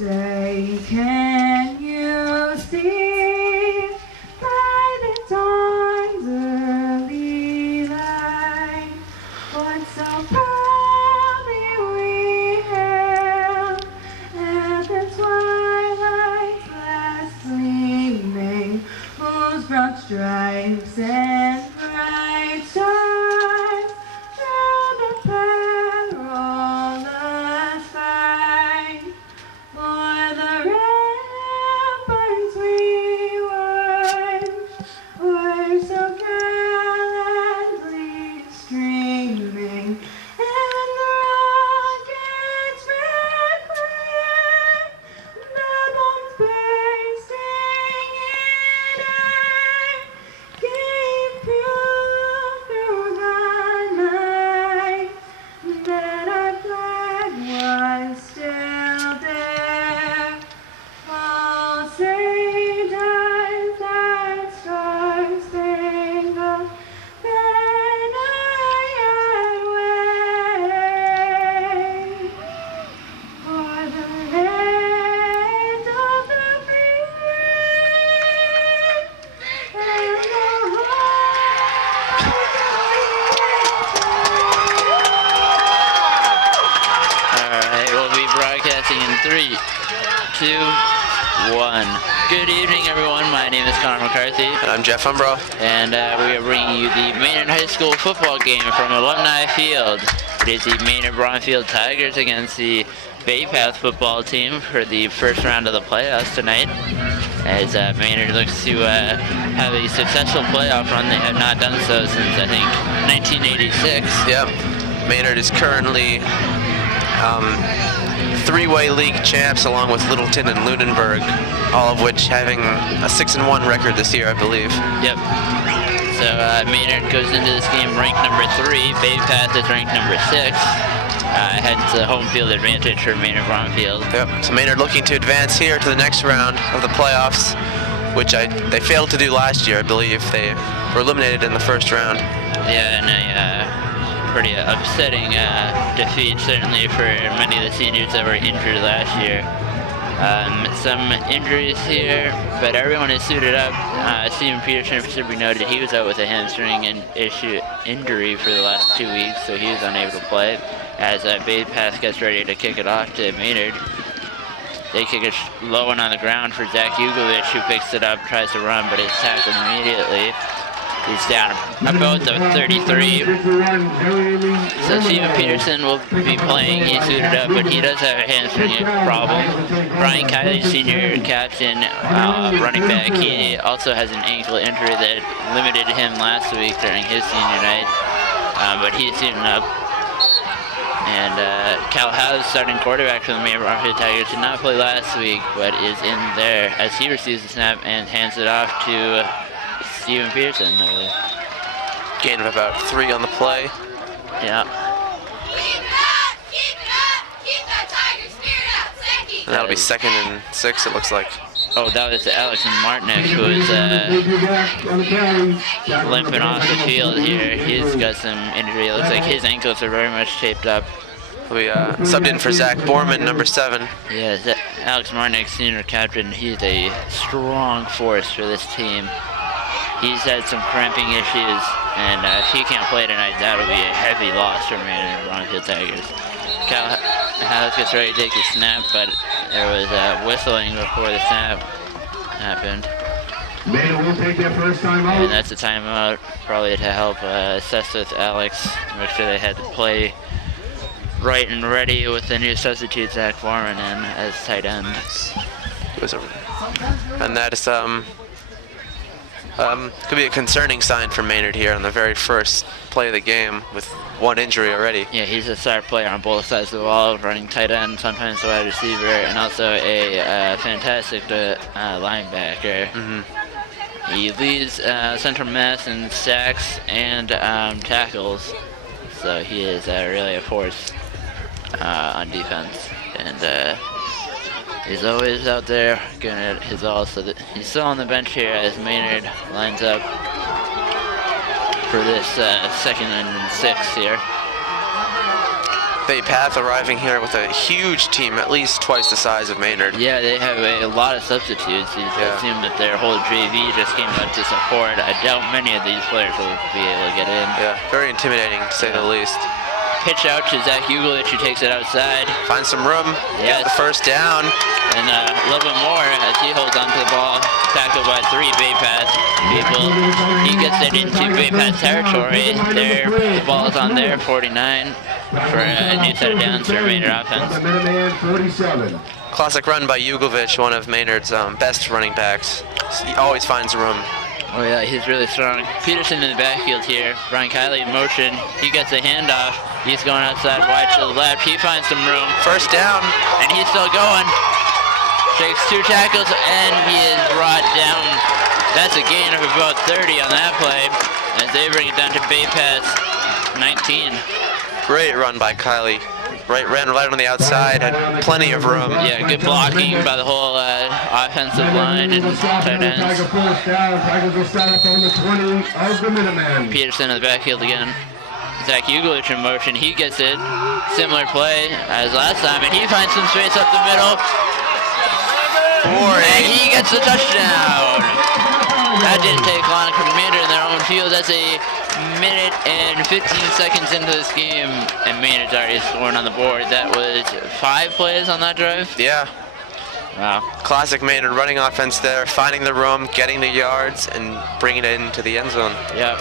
say, can you see by the dawn's early light what so proudly we hailed at the twilight's last gleaming, whose broad stripes and bright stars through the perilous fight for the ramparts we watched were so gallantly streaming, and the rocket's red glare, the bombs bursting in air, gave proof through the night that our flag was still there. Oh, say does that star-spangled banner yet wave for the land of the free and the Alright, we'll be broadcasting in 3, 2, 1. Good evening, everyone. My name is Connor McCarthy, And I'm Jeff Umbro. and we are bringing you the Maynard High School football game from Alumni Field. It is the Maynard Bromfield Tigers against the Baypath football team for the first round of the playoffs tonight. As Maynard looks to have a successful playoff run. They have not done so since, I think, 1986. Yep. Maynard is currently three-way league champs along with Littleton and Lunenburg, all of which having a 6-1 record this year, I believe. Yep. So Maynard goes into this game ranked number 3. Baypath is ranked number 6. Hence the home field advantage for Maynard Bromfield. Yep. So Maynard looking to advance here to the next round of the playoffs, which they failed to do last year, I believe. They were eliminated in the first round. Yeah, and a pretty upsetting defeat, certainly for many of the seniors that were injured last year. Some injuries here, but everyone is suited up. Stephen Peterson should be noted, he was out with a hamstring injury for the last 2 weeks, so he was unable to play. As Baypath gets ready to kick it off to Maynard, they kick it low and on the ground for Zach Ugovich, who picks it up, tries to run, but is tackled immediately. He's down about the 33. So Stephen Peterson will be playing. He's suited up, but he does have a hamstring problem. Brian Kiley, senior captain, running back, he also has an ankle injury that limited him last week during his senior night. But he's suiting up. And Cal House, starting quarterback for the Maynard Bromfield Tigers, did not play last week, but is in there as he receives the snap and hands it off to Stephen Pearson, I believe. Gain of about 3 on the play. Yeah. And that'll be 2nd and 6, it looks like. Oh, that was Alex Martinek, who is limping off the field here. He's got some injury. It looks like his ankles are very much taped up. We subbed in for Zach Borman, number 7. Yeah, Alex Martinek, senior captain, he's a strong force for this team. He's had some cramping issues, and if he can't play tonight, that'll be a heavy loss for Maynard Bromfield Tigers. Cal House gets ready to take the snap, but there was whistling before the snap happened. Maynard will take their first time out. And that's a timeout, probably to help assess with Alex, make sure they had to play right and ready with the new substitute Zach Foreman in as tight end. And that is could be a concerning sign for Maynard here on the very first play of the game with 1 injury already. Yeah, he's a star player on both sides of the ball, running tight end, sometimes wide receiver, and also a fantastic linebacker. Mm-hmm. He leads Central Mass in sacks and tackles, so he is really a force on defense. And he's always out there giving it his all, so that he's still on the bench here as Maynard lines up for this 2nd and 6 here. Baypath arriving here with a huge team, at least twice the size of Maynard. Yeah, they have a lot of substitutes. It seemed that their whole JV just came out to support. I doubt many of these players will be able to get in. Yeah, very intimidating to say the least. Pitch out to Zach Ugelich, who takes it outside. Finds some room, Yes. get the first down. And a little bit more as he holds onto the ball. Tackled by 3 Baypath people. He gets it into Baypath territory. There, the ball is on there, 49 for a new set of downs for Maynard offense. Minuteman 47. Classic run by Ugovic, one of Maynard's best running backs. He always finds room. Oh yeah, he's really strong. Peterson in the backfield here. Brian Kiley in motion. He gets a handoff. He's going outside wide to the left. He finds some room. First down. And he's still going. Takes 2 tackles and he is brought down. That's a gain of about 30 on that play as they bring it down to Baypath 19. Great run by Kiley. Ran right on the outside, had plenty of room. Yeah, good blocking by the whole offensive line and tight ends. Tiger first down. Tigers will start up on the 20 of the Minuteman. Peterson in the backfield again. Zach Ugelich in motion. He gets it. Similar play as last time, and he finds some space up the middle. And he gets the touchdown. That didn't take long for Maynard in their own field. That's a minute and 15 seconds into this game, and Maynard's already scoring on the board. That was 5 plays on that drive. Yeah. Wow. Classic Maynard running offense there, finding the room, getting the yards, and bringing it into the end zone. Yep.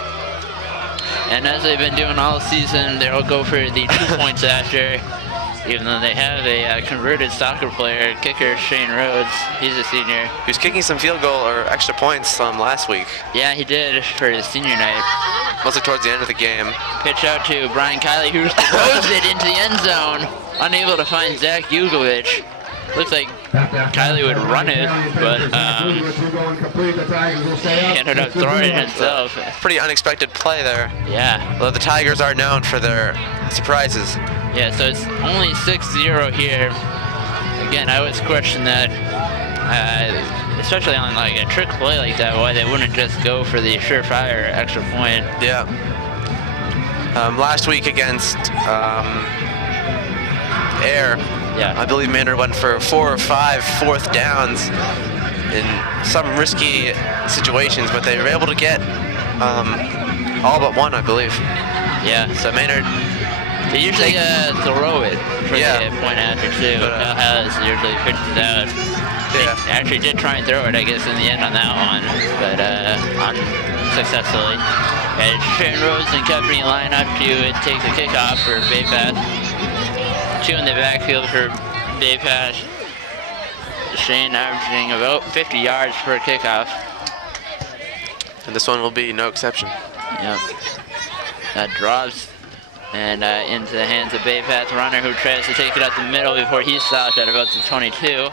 And as they've been doing all season, they'll go for the 2 points after, even though they have a converted soccer player, kicker Shane Rhodes. He's a senior. He was kicking some field goal or extra points last week. Yeah, he did for his senior night. Mostly towards the end of the game. Pitch out to Brian Kiley, who throws it into the end zone, unable to find Zach Ugelich. Looks like Kiley would run it, but he ended up throwing it himself. Pretty unexpected play there. Yeah. Well, the Tigers are known for their surprises. Yeah, so it's only 6-0 here. Again, I always question that, especially on like a trick play like that, why they wouldn't just go for the surefire extra point. Yeah. Last week against Air, Yeah. I believe Maynard went for 4 or 5 fourth downs in some risky situations, but they were able to get all but 1, I believe. Yeah. So Maynard, They usually throw it for Yeah. the point after too. But, Bill Hallis usually pitches out. yeah. They actually did try and throw it, I guess, in the end on that one, but unsuccessfully. And Shane Rhodes and company line up to take the kickoff for Baypath. 2 in the backfield for Baypath. Shane averaging about 50 yards per kickoff. And this one will be no exception. Yep. That drops and into the hands of Baypath runner, who tries to take it up the middle before he's stopped at about the 22.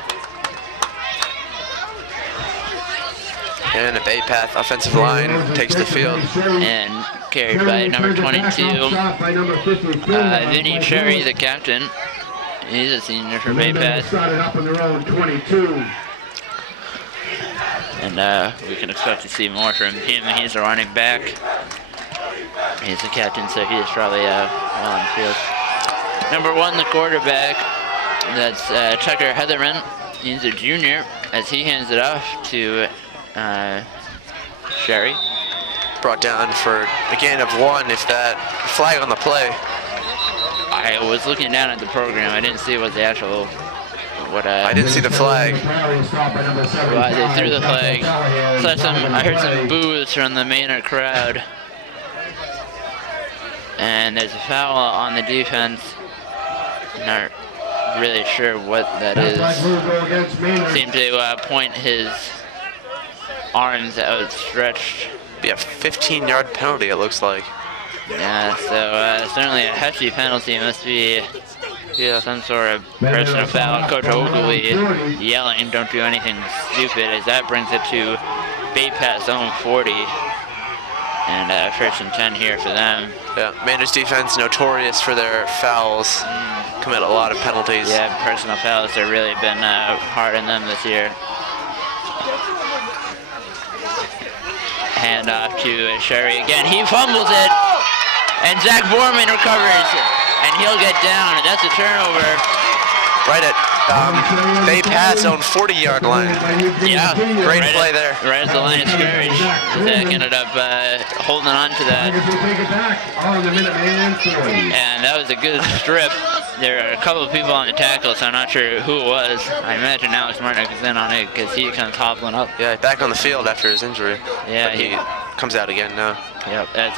And the Baypath offensive line takes the field. And carried by number 22, Vinny Cherry, the captain. He's a senior for Baypath. Started up on their own 22. And we can expect to see more from him. He's a running back. He's the captain, so he's probably well on the field. Number 1, the quarterback. That's Tucker Heatherman. He's a junior as he hands it off to Sherry. Brought down for a gain of 1, if that. Flag on the play. I was looking down at the program. I didn't see what the actual I didn't see the flag. Well, they threw the flag. So I heard some boos from the Maynard crowd. And there's a foul on the defense. Not really sure what that is. Seemed to point his arms outstretched. Be a 15-yard penalty, it looks like. Yeah, so certainly a hefty penalty. Must be some sort of personal foul. Coach Oakley yelling, "Don't do anything stupid," as that brings it to Baypath's own 40. And 1st and 10 here for them. Yeah, Maynard's defense notorious for their fouls. Commit a lot of penalties. Yeah, personal fouls have really been hard on them this year. Hand off to Sherry again. He fumbles it, and Zach Borman recovers. and he'll get down. That's a turnover. Right at Baypath's own 40-yard line. Yeah, Great play there. Right at the line of scrimmage. Zach ended up holding on to that. And that was a good strip. There are a couple of people on the tackle, so I'm not sure who it was. I imagine Alex Martin was in on it because he comes hobbling up. Yeah, back on the field after his injury. Yeah, but he comes out again now. Yep, as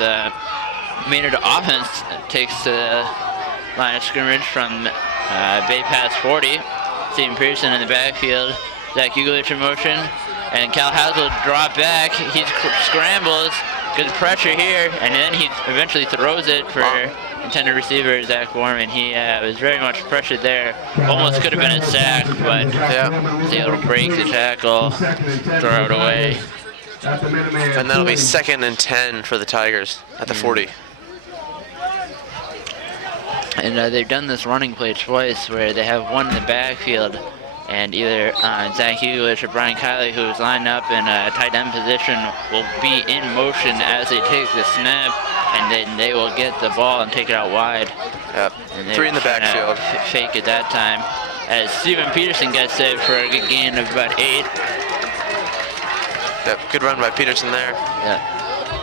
Maynard offense takes the line of scrimmage from Baypath 40. Stephen Pearson in the backfield. Zach Ugelich in motion. And Cal Hazel drop back. He scrambles. Good pressure here. And then he eventually throws it for intended receiver Zach Borman. He was very much pressured there. Almost could have been a sack, but was able to break the tackle, throw it away. And that'll be 2nd and 10 for the Tigers at the 40. And they've done this running play twice where they have one in the backfield and either Zach Ugelich or Brian Kiley, who's lined up in a tight end position, will be in motion as they take the snap, and then they will get the ball and take it out wide. Yep, 3 in the backfield. Fake at that time. As Stephen Peterson gets saved for a good gain of about 8. Yep, good run by Peterson there. Yeah,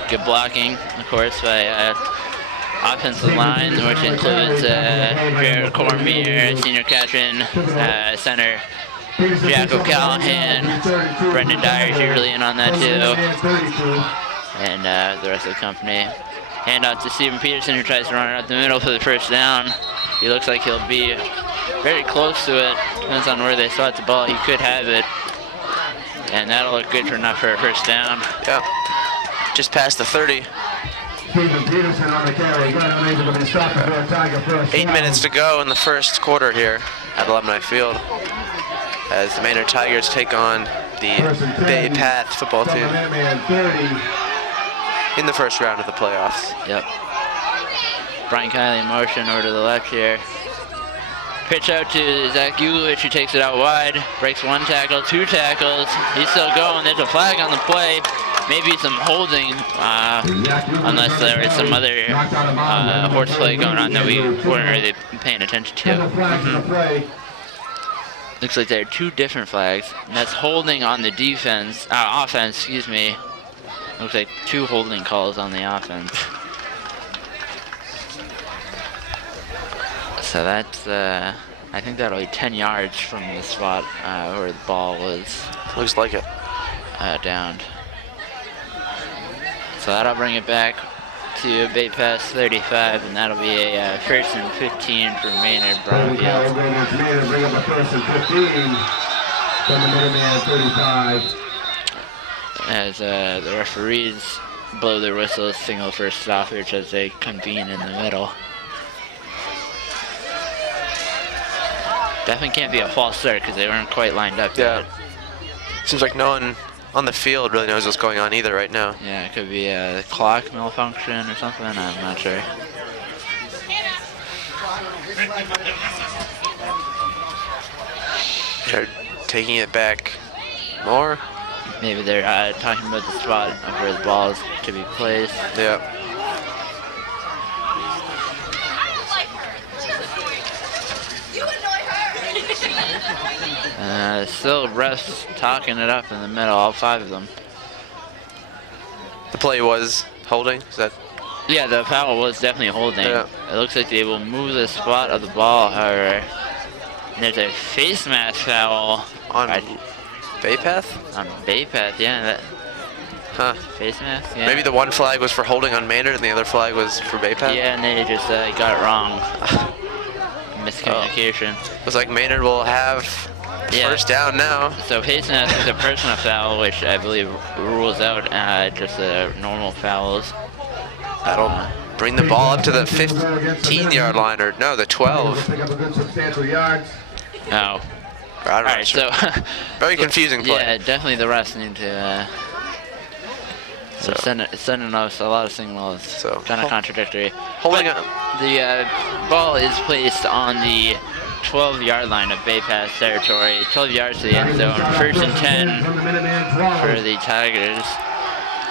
good blocking, of course, by offensive line, which includes Jared Cormier, senior captain, center Jack O'Callahan, Brendan Dyer's usually in on that too, and the rest of the company. Handoff to Stephen Peterson, who tries to run it up the middle for the first down. He looks like he'll be very close to it. Depends on where they start the ball. He could have it, and that'll look good enough for a first down. Yep, just past the 30. 8 minutes to go in the first quarter here at Alumni Field as the Maynard Tigers take on the Baypath football team in the first round of the playoffs. Yep. Brian Kiley in motion over to the left here. Pitch out to Zach Ugelich, who takes it out wide, breaks 1 tackle, 2 tackles. He's still going. There's a flag on the play. Maybe some holding, unless there is some other horseplay going on that we weren't really paying attention to. Looks like there are 2 different flags. And that's holding on the offense, excuse me. Looks like 2 holding calls on the offense. So that's, I think that'll be 10 yards from the spot where the ball was. Looks like it. Downed. So that'll bring it back to Baypath 35, and that'll be a 1st and 15 for Maynard Brownfield. Bring up a 1st and 15 from the Minuteman 35. As the referees blow their whistles, signal for stoppage as they convene in the middle. Definitely can't be a false start because they weren't quite lined up yet. Seems like no one on the field really knows what's going on either right now. Yeah, it could be a clock malfunction or something, I'm not sure. They're taking it back more. Maybe they're talking about the spot of where the ball is to be placed. Yeah. Still refs talking it up in the middle, all 5 of them. The play was holding, is that? Yeah, the foul was definitely holding. Yeah. It looks like they will move the spot of the ball, however. And there's a face mask foul. On Baypath? On Baypath, yeah. Huh. Face mask, yeah. Maybe the one flag was for holding on Maynard and the other flag was for Baypath? Yeah, and they just got it wrong. Miscommunication. Looks like Maynard will have first down now. So face mask is a personal foul, which I believe rules out just the normal fouls. That'll bring the ball up to the 15-yard line, or no, the 12. Pick up a good substantial yards. No. All right, so very confusing play. Yeah, definitely the refs need to sending us a lot of signals. So kind of contradictory. Holding up. The ball is placed on the 12-yard line of Baypath territory. 12 yards to the end zone. 1st and 10 for the Tigers,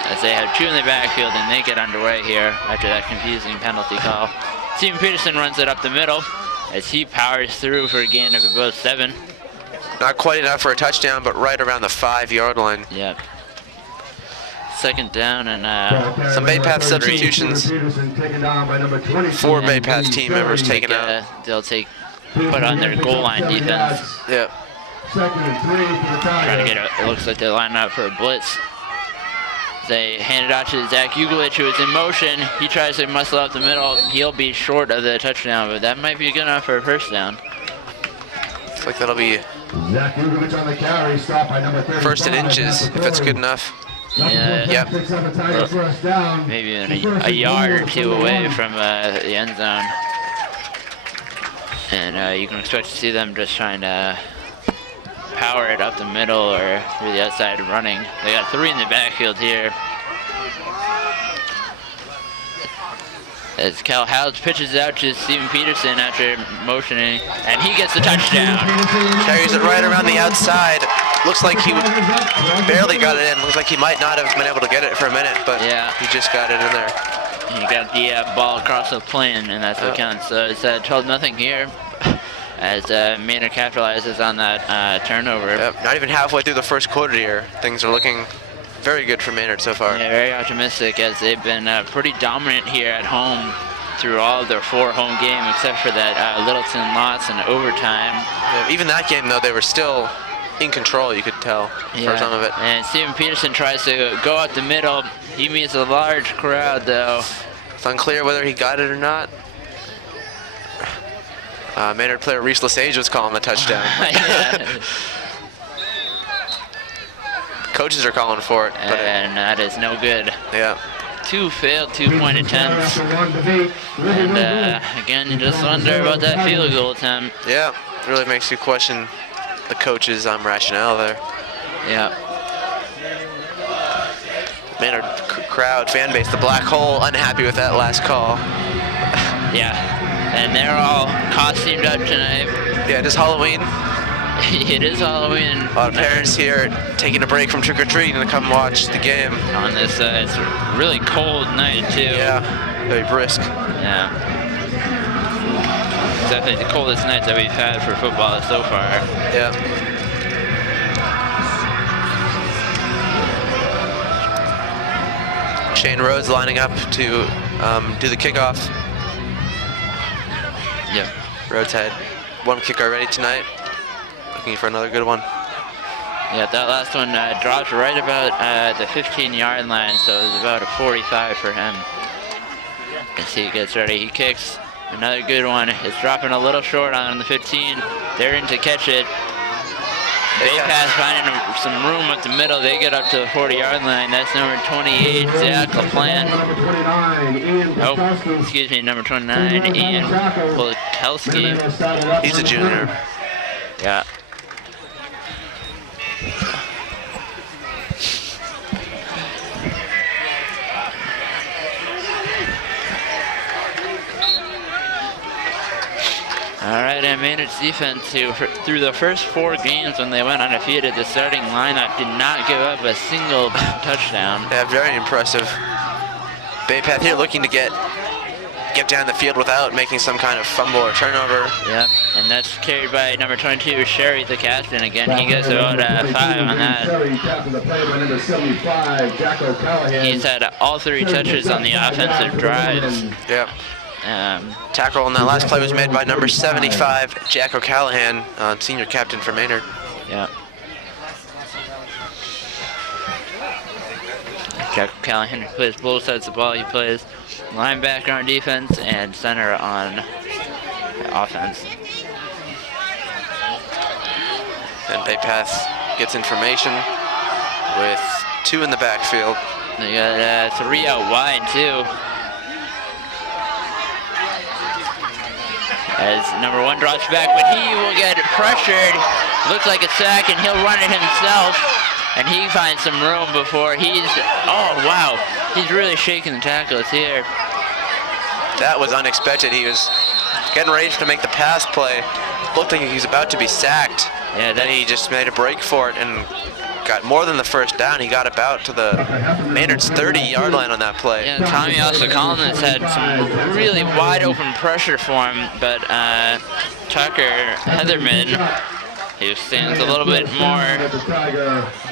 as they have 2 in the backfield and they get underway here after that confusing penalty call. Steven Peterson runs it up the middle as he powers through for a gain of about 7. Not quite enough for a touchdown, but right around the 5-yard line. Yep. Second down and some Baypath substitutions. 4 Baypath team members taken out. They'll put on their goal line defense. Yep. Trying to get it looks like they're lining up for a blitz. They hand it out to Zach Ugelich, who is in motion. He tries to muscle up the middle. He'll be short of the touchdown, but that might be good enough for a first down. Looks like that'll be Zach Ugelich on the carry, stopped by number 35. first and inches, if that's good enough. Yeah. Yep. Maybe even a yard or 2 away from the end zone. And you can expect to see them just trying to power it up the middle or through the outside running. They got 3 in the backfield here. As Cal Howells pitches out to Steven Peterson after motioning, and he gets the touchdown. Carries it right around the outside. Looks like he barely got it in. Looks like he might not have been able to get it for a minute, but yeah, he just got it in there. He got the ball across the plane, and that's what counts. So it's 12-0 here as Maynard capitalizes on that turnover. Yep. Not even halfway through the first quarter here. Things are looking very good for Maynard so far. Yeah, very optimistic as they've been pretty dominant here at home through all of their 4 home games, except for that Littleton loss in overtime. Yeah, even that game, though, they were still in control, you could tell, for some of it. And Steven Peterson tries to go up the middle. He meets a large crowd, though. It's unclear whether he got it or not. Maynard player Reese Lesage was calling the touchdown. Coaches are calling for it. And that is no good. Yeah. 2 failed 2-point attempts. And again, you just wonder about that field goal attempt. Yeah, it really makes you question the coach's rationale there. Yeah. Maynard crowd, fan base, the black hole, unhappy with that last call. Yeah, and they're all costumed up tonight. Yeah, it is Halloween. It is Halloween. A lot of parents here taking a break from trick-or-treating to come watch the game. On this, it's a really cold night too. Yeah, very brisk. Yeah. Definitely the coldest night that we've had for football so far. Yeah. Shane Rhodes lining up to do the kickoff. Yep. Rhodes had 1 kick already tonight. Looking for another good one. Yeah, that last one dropped right about the 15-yard line, so it was about a 45 for him. As he gets ready, he kicks. Another good one. It's dropping a little short on the 15. They're in to catch it. Baypath finding some room up the middle. They get up to the 40-yard line. That's number 28, Zach LaPlante. Oh, excuse me, number 29, Ian Polkowski. He's a junior. Yeah. All right, and Maynard's defense, who through the first 4 games when they went undefeated, the starting lineup did not give up a single touchdown. Yeah, very impressive. Baypath here looking to get down the field without making some kind of fumble or turnover. Yep, and that's carried by number 22, Sherry, the captain. Again, he gets about 5 on that. He's had all 3 touches on the offensive drives. Yep. Tackle on that last play was made by number 75, Jack O'Callahan, senior captain for Maynard. Yeah. Jack O'Callahan plays both sides of the ball. He plays linebacker on defense and center on offense. And Baypath gets information with 2 in the backfield. They got 3 out wide too. As number 1 drops back, but he will get pressured. Looks like a sack, and he'll run it himself. And he finds some room before oh wow, he's really shaking the tackles here. That was unexpected. He was getting ready to make the pass play. Looked like he was about to be sacked. Yeah, then he just made a break for it and got more than the first down. He got about to the Maynard's 30-yard line on that play. Yeah, Tommy also Collins had some really wide open pressure for him, but Tucker Heatherman, who stands a little bit more,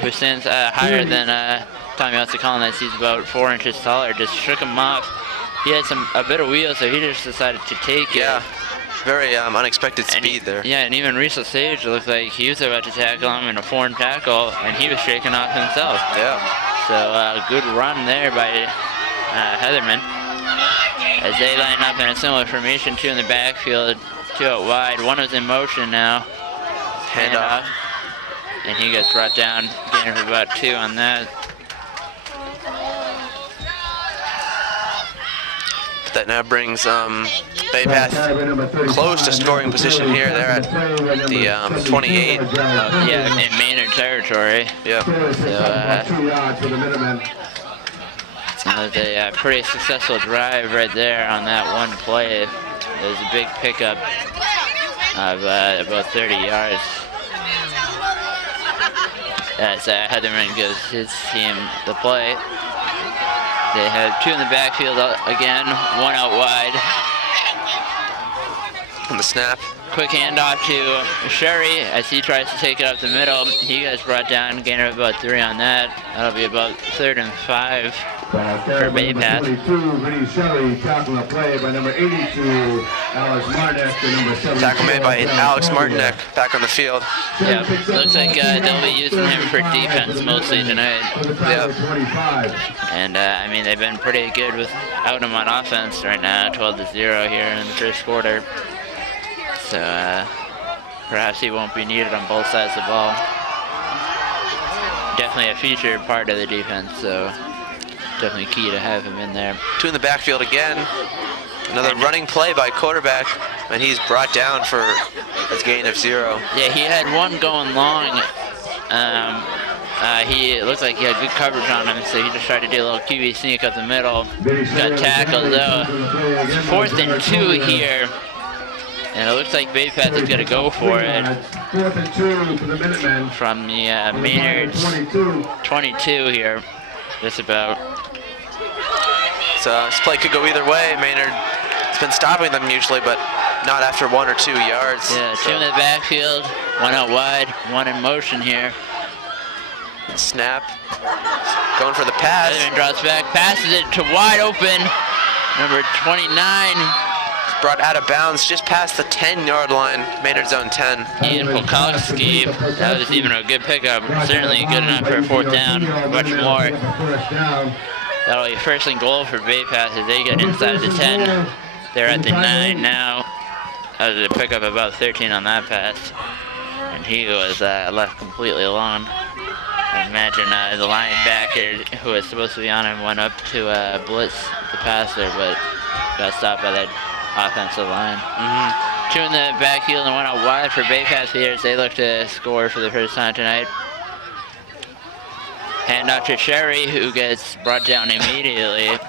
who stands higher than Tommy also Collins, he's about 4 inches taller, just shook him off. He had a bit of wheel, so he just decided to take it. Yeah, very unexpected speed there. Yeah, and even Reese Sage looked like he was about to tackle him in a foreign tackle, and he was shaking off himself. Yeah. So good run there by Heatherman. As they line up in a similar formation, 2 in the backfield, 2 out wide. One was in motion now. Handoff. And he gets brought down, gain of about 2 on that. That now brings Baypath close to scoring position here. They're at the 28. Yeah, in Maynard territory. Yep. So that was a pretty successful drive right there on that one play. It was a big pickup of about 30 yards. As Heatherman gives his team the play. They have 2 in the backfield again, 1 out wide. On the snap. Quick handoff to Sherry as he tries to take it up the middle. He gets brought down, gain of about 3 on that. That'll be about 3rd and 5 for Baypath. 22, Vinny Shelley, tackle a play by number 82, Alex Martinek, the number 7. Tackle made by Alex Martinek, back on the field. Yeah, looks like they'll be using him for defense mostly tonight. Yeah. And I mean, they've been pretty good without him on offense right now, 12-0 here in the first quarter. So perhaps he won't be needed on both sides of the ball. Definitely a featured part of the defense, so definitely key to have him in there. 2 in the backfield again. Another running play by quarterback, and he's brought down for a gain of 0. Yeah, he had one going long. He looked like he had good coverage on him, so he just tried to do a little QB sneak up the middle. Got tackled though. 4th and 2 here. And it looks like Baypath is going to go for it. 4th and 2 for the Minutemen. From the Maynard's 22 here, just about. So this play could go either way. Maynard has been stopping them usually, but not after 1 or 2 yards. Yeah, 2 in the backfield, 1 out wide, 1 in motion here. Snap. Going for the pass. Heatherman drops back, passes it to wide open, number 29. Brought out of bounds just past the 10-yard line, Maynard zone 10. Ian Polkowski, that was even a good pickup. Certainly good enough for a 4th down, much more. That'll be 1st and goal for Baypath as they get inside the 10. They're at the 9 now. That was a pickup about 13 on that pass. And he was left completely alone. I imagine the linebacker who was supposed to be on him went up to blitz the passer, but got stopped by that offensive line. 2 in the backfield and 1 out wide for Baypath here as they look to score for the first time tonight. Hand out to Sherry, who gets brought down immediately.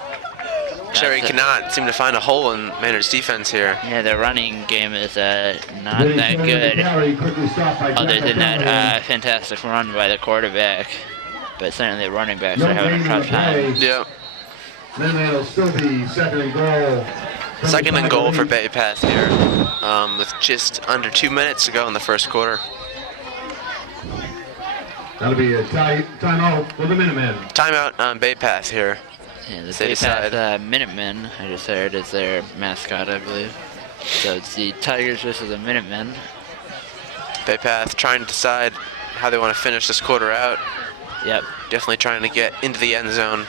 Sherry cannot seem to find a hole in Maynard's defense here. Yeah, their running game is not that good, other than that fantastic run by the quarterback. But certainly the running backs are having a tough time. Yeah. Then it'll still be 2nd and goal. 2nd and goal for Baypath here, with just under 2 minutes to go in the first quarter. That'll be a timeout for the Minutemen. Timeout on Baypath here. Yeah, the They decide. Baypath Minutemen, I just heard, is their mascot, I believe. So it's the Tigers versus the Minutemen. Baypath trying to decide how they want to finish this quarter out. Yep. Definitely trying to get into the end zone.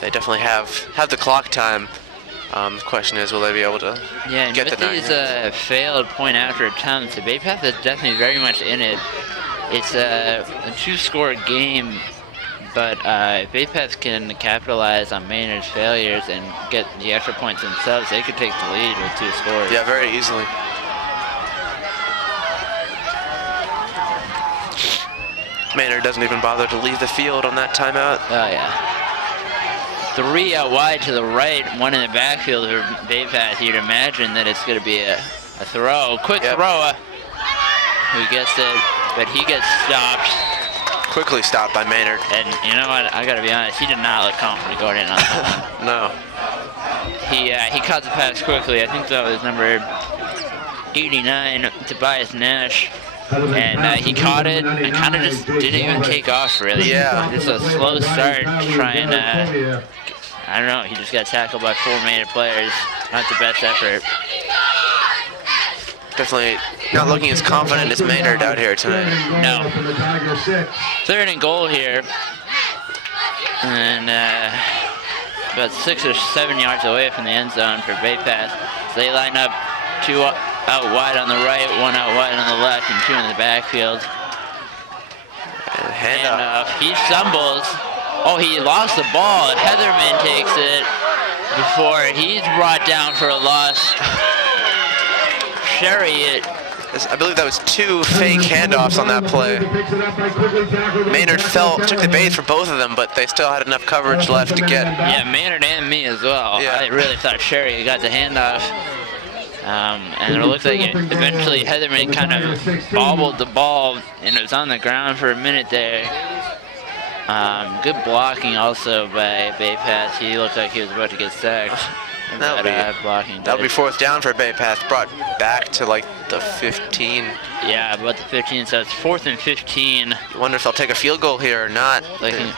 They definitely have the clock time. The question is, will they be able to Yeah, and get with the 9 these yards? failed point after attempts, the Baypath is definitely very much in it. It's a 2-score game, but if Baypath can capitalize on Maynard's failures and get the extra points themselves, they could take the lead with 2 scores. Yeah, very easily. Maynard doesn't even bother to leave the field on that timeout. Oh, yeah. 3 out wide to the right, 1 in the backfield for Baypath. You'd imagine that it's going to be a throw. Quick throw. Who gets it, but he gets stopped. quickly stopped by Maynard. And you know what? I gotta be honest. He did not look confident going in on that one. No. He caught the pass quickly. I think that was number 89, Tobias Nash. And he caught it and kind of just didn't even take off, really. Yeah. Just a slow start to try and, I don't know, he just got tackled by 4 Maynard players. Not the best effort. Definitely not looking as confident as Maynard out here tonight. No. 3rd and goal here. And about 6 or 7 yards away from the end zone for Baypath. So they line up 2 out wide on the right, 1 out wide on the left, and 2 in the backfield. And handoff. He stumbles. Oh, he lost the ball. Heatherman takes it before he's brought down for a loss. Sherry, I believe that was 2 fake handoffs on that play. Maynard took the bait for both of them, but they still had enough coverage left to get. yeah, Maynard and me as well. Yeah. I really thought Sherry got the handoff. And it looked like eventually Heatherman kind of bobbled the ball, and it was on the ground for a minute there. Good blocking also by Baypath. He looked like he was about to get sacked. That'll be 4th down for Baypath, brought back to like the 15. Yeah, about the 15, so it's 4th and 15. You wonder if they'll take a field goal here or not. Looking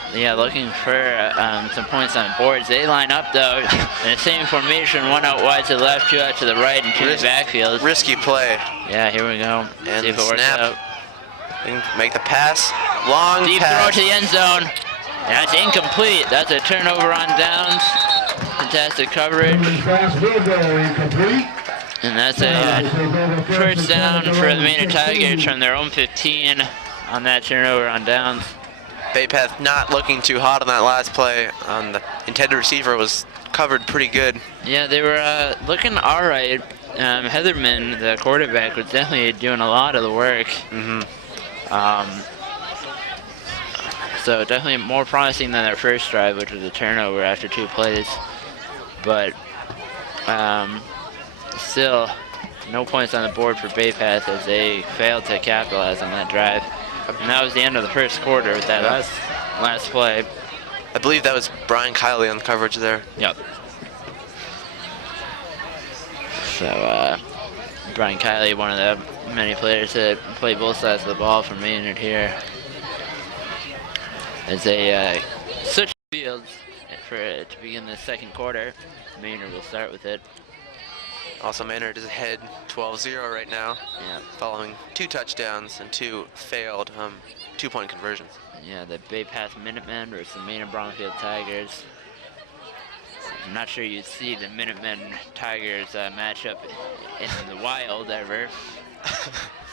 for some points on boards. They line up though in the same formation, 1 out wide to the left, 2 out to the right, and 2 in the backfield. Risky play. Yeah, here we go. And see if it works out. Make the pass. Long Deep pass. throw to the end zone. And that's incomplete. That's a turnover on downs. Fantastic coverage. And that's a 1st down for the Maynard Tigers from their own 15 on that turnover on downs. Baypath not looking too hot on that last play. The intended receiver was covered pretty good. Yeah, they were looking all right. Heatherman, the quarterback, was definitely doing a lot of the work. So definitely more promising than their first drive, which was a turnover after 2 plays. But still, no points on the board for Baypath as they failed to capitalize on that drive. And that was the end of the 1st quarter with that last play. I believe that was Brian Kiley on the coverage there. Yep. So Brian Kiley, one of the many players that play both sides of the ball for Maynard here. As they switch fields to begin the 2nd quarter. Maynard will start with it. Also, Maynard is ahead 12-0 right now. Yeah. Following 2 touchdowns and 2 failed 2-point conversions. Yeah, the Baypath Minutemen versus the Maynard Bromfield Tigers. I'm not sure you'd see the Minutemen Tigers matchup in the wild ever.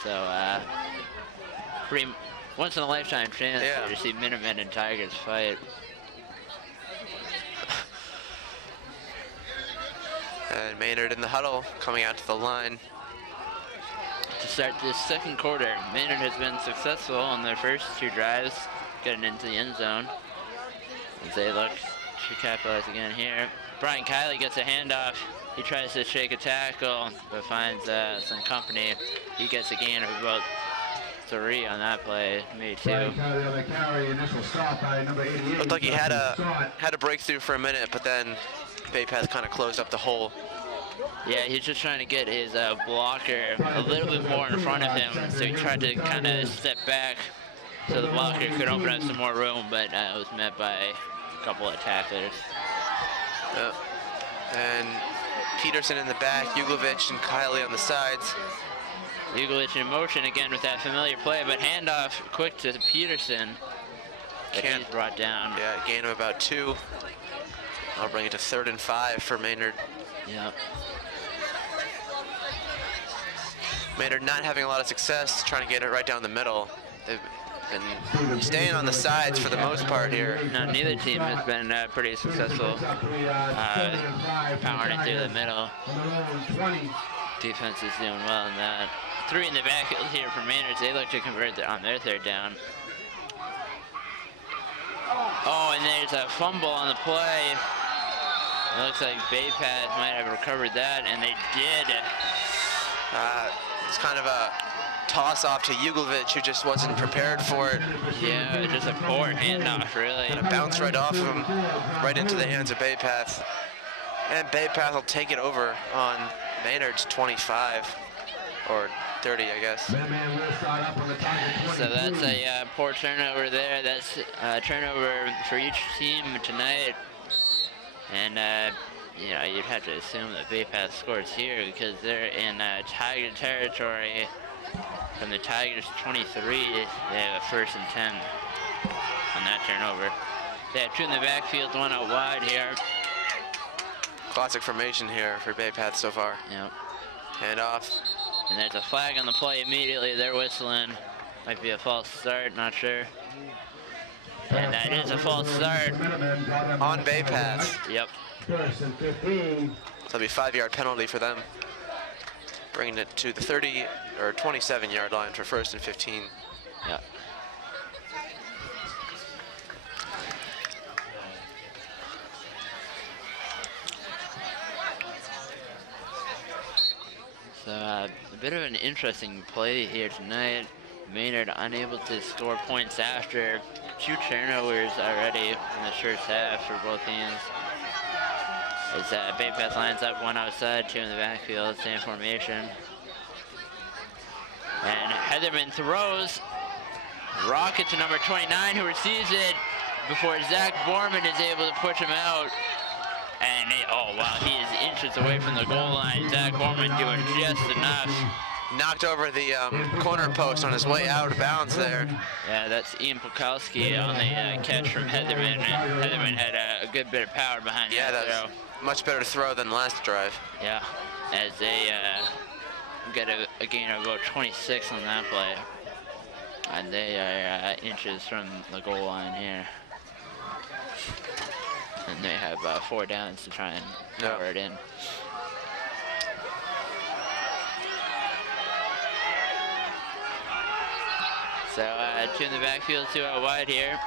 So, pretty once in a lifetime chance to see Minutemen and Tigers fight. And Maynard in the huddle, coming out to the line. To start this 2nd quarter, Maynard has been successful on their first 2 drives, getting into the end zone. As they look to capitalize again here. Brian Kiley gets a handoff. He tries to shake a tackle, but finds some company. He gets a gain of about 3 on that play, maybe 2. Looked like he had a breakthrough for a minute, but then Baypath kind of closed up the hole. Yeah, he's just trying to get his blocker a little bit more in front of him, so he tried to kind of step back so the blocker could open up some more room, but it was met by a couple of tacklers. And Peterson in the back, Uglovich and Kiley on the sides. Uglovich in motion again with that familiar play, but handoff quick to Peterson. But he's brought down. Yeah, gain of about 2. I'll bring it to 3rd and 5 for Maynard. Yep. Maynard not having a lot of success trying to get it right down the middle. They've been staying on the sides for the most part here. No, neither team has been pretty successful powering it through the middle. Defense is doing well in that. 3 in the backfield here for Maynard. They look to convert on their 3rd down. Oh, and there's a fumble on the play. It looks like Baypath might have recovered that, and they did. It's kind of a toss off to Uglovich, who just wasn't prepared for it. Yeah, just a poor handoff, really. And it bounced right off of him, right into the hands of Baypath. And Baypath will take it over on Maynard's 25, or 30, I guess. So that's a poor turnover there. That's a turnover for each team tonight. And, you know, you'd have to assume that Baypath scores here because they're in Tiger territory. From the Tigers 23, they have a 1st and 10 on that turnover. They have 2 in the backfield, 1 out wide here. Classic formation here for Baypath so far. Yep. Hand off. And there's a flag on the play immediately. They're whistling. Might be a false start, not sure. And that is a false start. On Baypath. Yep. 1st and 15. So it'll be a 5-yard penalty for them. Bringing it to the 30 or 27-yard line for 1st and 15. Yep. So a bit of an interesting play here tonight. Maynard unable to score points after 2 turnovers already in the first half for both teams. As Baypath lines up 1 outside, 2 in the backfield, same formation. And Heatherman throws. Rocket to number 29, who receives it before Zach Borman is able to push him out. And oh wow, he is inches away from the goal line. Zach Borman doing just enough. Knocked over the corner post on his way out of bounds there. Yeah, that's Ian Pukowski on the catch from Heatherman. Heatherman had a good bit of power behind Yeah, that that's throw. much better throw than last drive. Yeah, as they get a gain of about 26 on that play. And they are inches from the goal line here. And they have 4 downs to try and cover it in. So 2 in the backfield, 2 out wide here.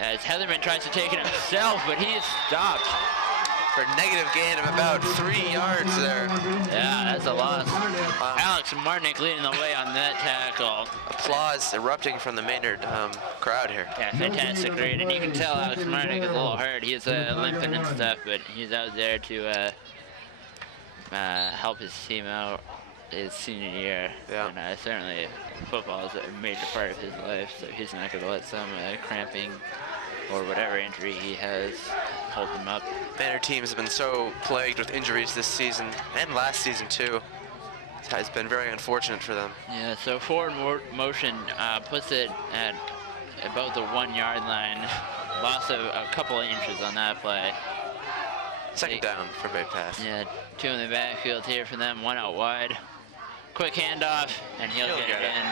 As Heatherman tries to take it himself, but he is stopped. For a negative gain of about 3 yards there. Yeah, that's a loss. Alex Marnick leading the way on that tackle. Applause erupting from the Maynard crowd here. Yeah, fantastic read. And you can tell Alex Marnick is a little hurt. He's limping and stuff, but he's out there to help his team out his senior year. Yeah. And certainly football is a major part of his life, so he's not going to let some cramping or whatever injury he has hold him up. Maynard team has been so plagued with injuries this season and last season too. It has been very unfortunate for them. Yeah, so forward motion puts it at about the 1 yard line. Loss of a couple of inches on that play. Second down for Baypath. Yeah, 2 in the backfield here for them, 1 out wide. Quick handoff, and he'll get it in.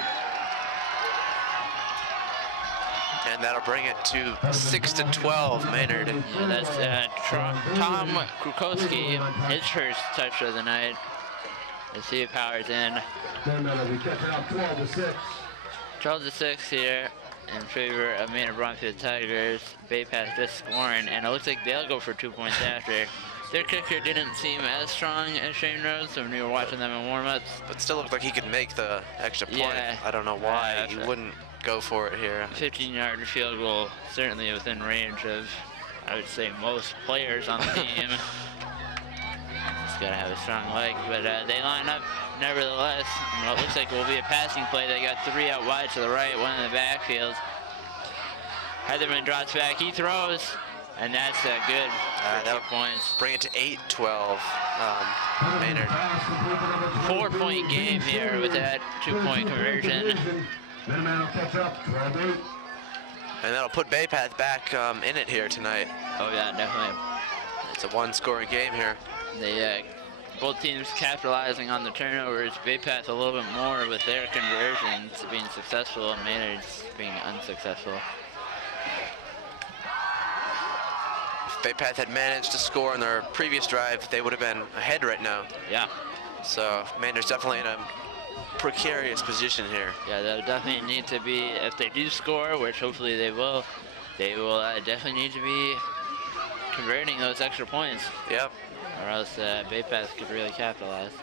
And that'll bring it to 6-12 Maynard. Yeah, that's Tom Krukowski, his first touch of the night. As he powers in. Then that'll be catching up 12-6. 12-6 here in favor of Maynard Bromfield Tigers. Baypath just scoring, and it looks like they'll go for 2 points after. Their kicker didn't seem as strong as Shane Rose, so when we were watching them in warm-ups. But still looked like he could make the extra point. Yeah. I don't know why he wouldn't go for it here. 15-yard field goal, certainly within range of, I would say, most players on the team. Just gotta have a strong leg, but they line up nevertheless. What looks like will be a passing play. They got 3 out wide to the right, 1 in the backfield. Heatherman drops back, he throws, and that's good for 2 points. Bring it to 8-12 Maynard. 4-point game here with that 2-point conversion. Minuteman will catch up 12-8. And that'll put Baypath back in it here tonight. Oh yeah, definitely. It's a 1-scoring game here. They both teams capitalizing on the turnovers. Baypath a little bit more with their conversions being successful, and Maynard's being unsuccessful. If Baypath had managed to score on their previous drive, they would have been ahead right now. Yeah. So Maynard's definitely in a precarious position here. Yeah, they'll definitely need to be, if they do score, which hopefully they will definitely need to be converting those extra points. Yep. Or else Baypath could really capitalize.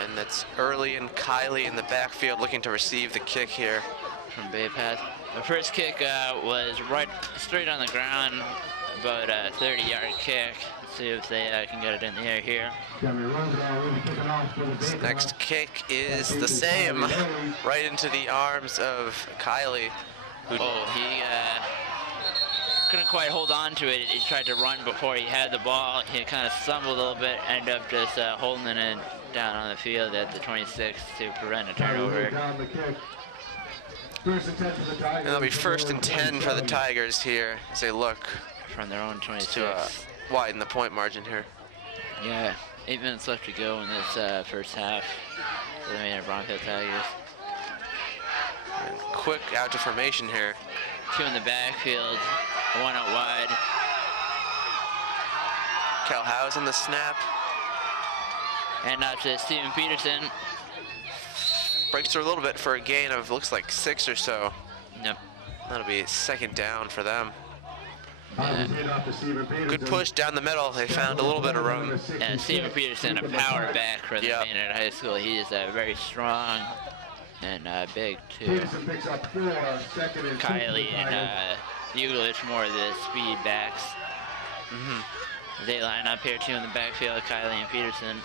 And That's Early and Kylie in the backfield looking to receive the kick here. From Baypath. The first kick was right straight on the ground, about a 30-yard kick. Let's see if they can get it in the air here. This next kick is the same, right into the arms of Kylie. Who He couldn't quite hold on to it. He tried to run before he had the ball. He kind of stumbled a little bit, ended up just holding it down on the field at the 26 to prevent a turnover. And it'll be 1st and 10 for the Tigers here as they look From their own 26. to widen the point margin here. Yeah, 8 minutes left to go in this first half for the Maynard Bronco Tigers. And quick out to formation here. 2 in the backfield, 1 out wide. Calhouse on the snap. And out to Stephen Peterson. Breaks through a little bit for a gain of looks like 6 or so. Yep. That'll be 2nd down for them. Good Good push down the middle. They found a little bit of room. And Stephen Peterson, a power back for the Maynard High School. He is very strong and big too. Peterson picks up 4, 2nd and 2. Kylie and Uglich more of the speed backs. They line up here too in the backfield, Kylie and Peterson.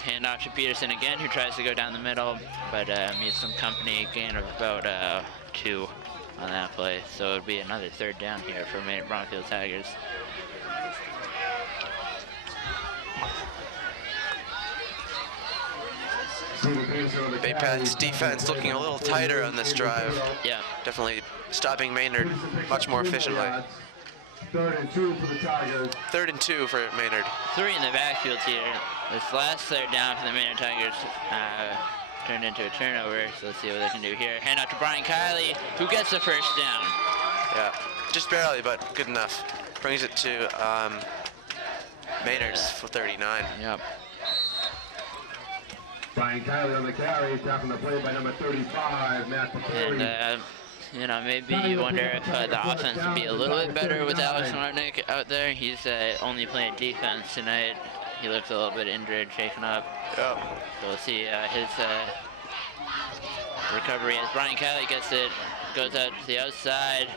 Hand off to Peterson again, who tries to go down the middle, but meets some company, gain of about 2 on that play. So it would be another 3rd down here for Maynard Bronco Tigers. Baypath's defense looking a little tighter on this drive. Yeah. Definitely stopping Maynard much more efficiently. 3rd and 2 for the Tigers. 3rd and 2 for Maynard. 3 in the backfield here. This last 3rd down for the Maynard Tigers turned into a turnover, so let's see what they can do here. Hand out to Brian Kiley, who gets the 1st down. Yeah, just barely, but good enough. Brings it to Maynard's for 39. Yep. Brian Kiley on the carry, tapping the play by number 35, Matt Picori. And, you know, maybe you wonder if the offense would be a little bit better with Alex Martnick out there. He's only playing defense tonight. He looks a little bit injured, shaken up. Yeah. So we'll see his recovery as Brian Kiley gets it, goes out to the outside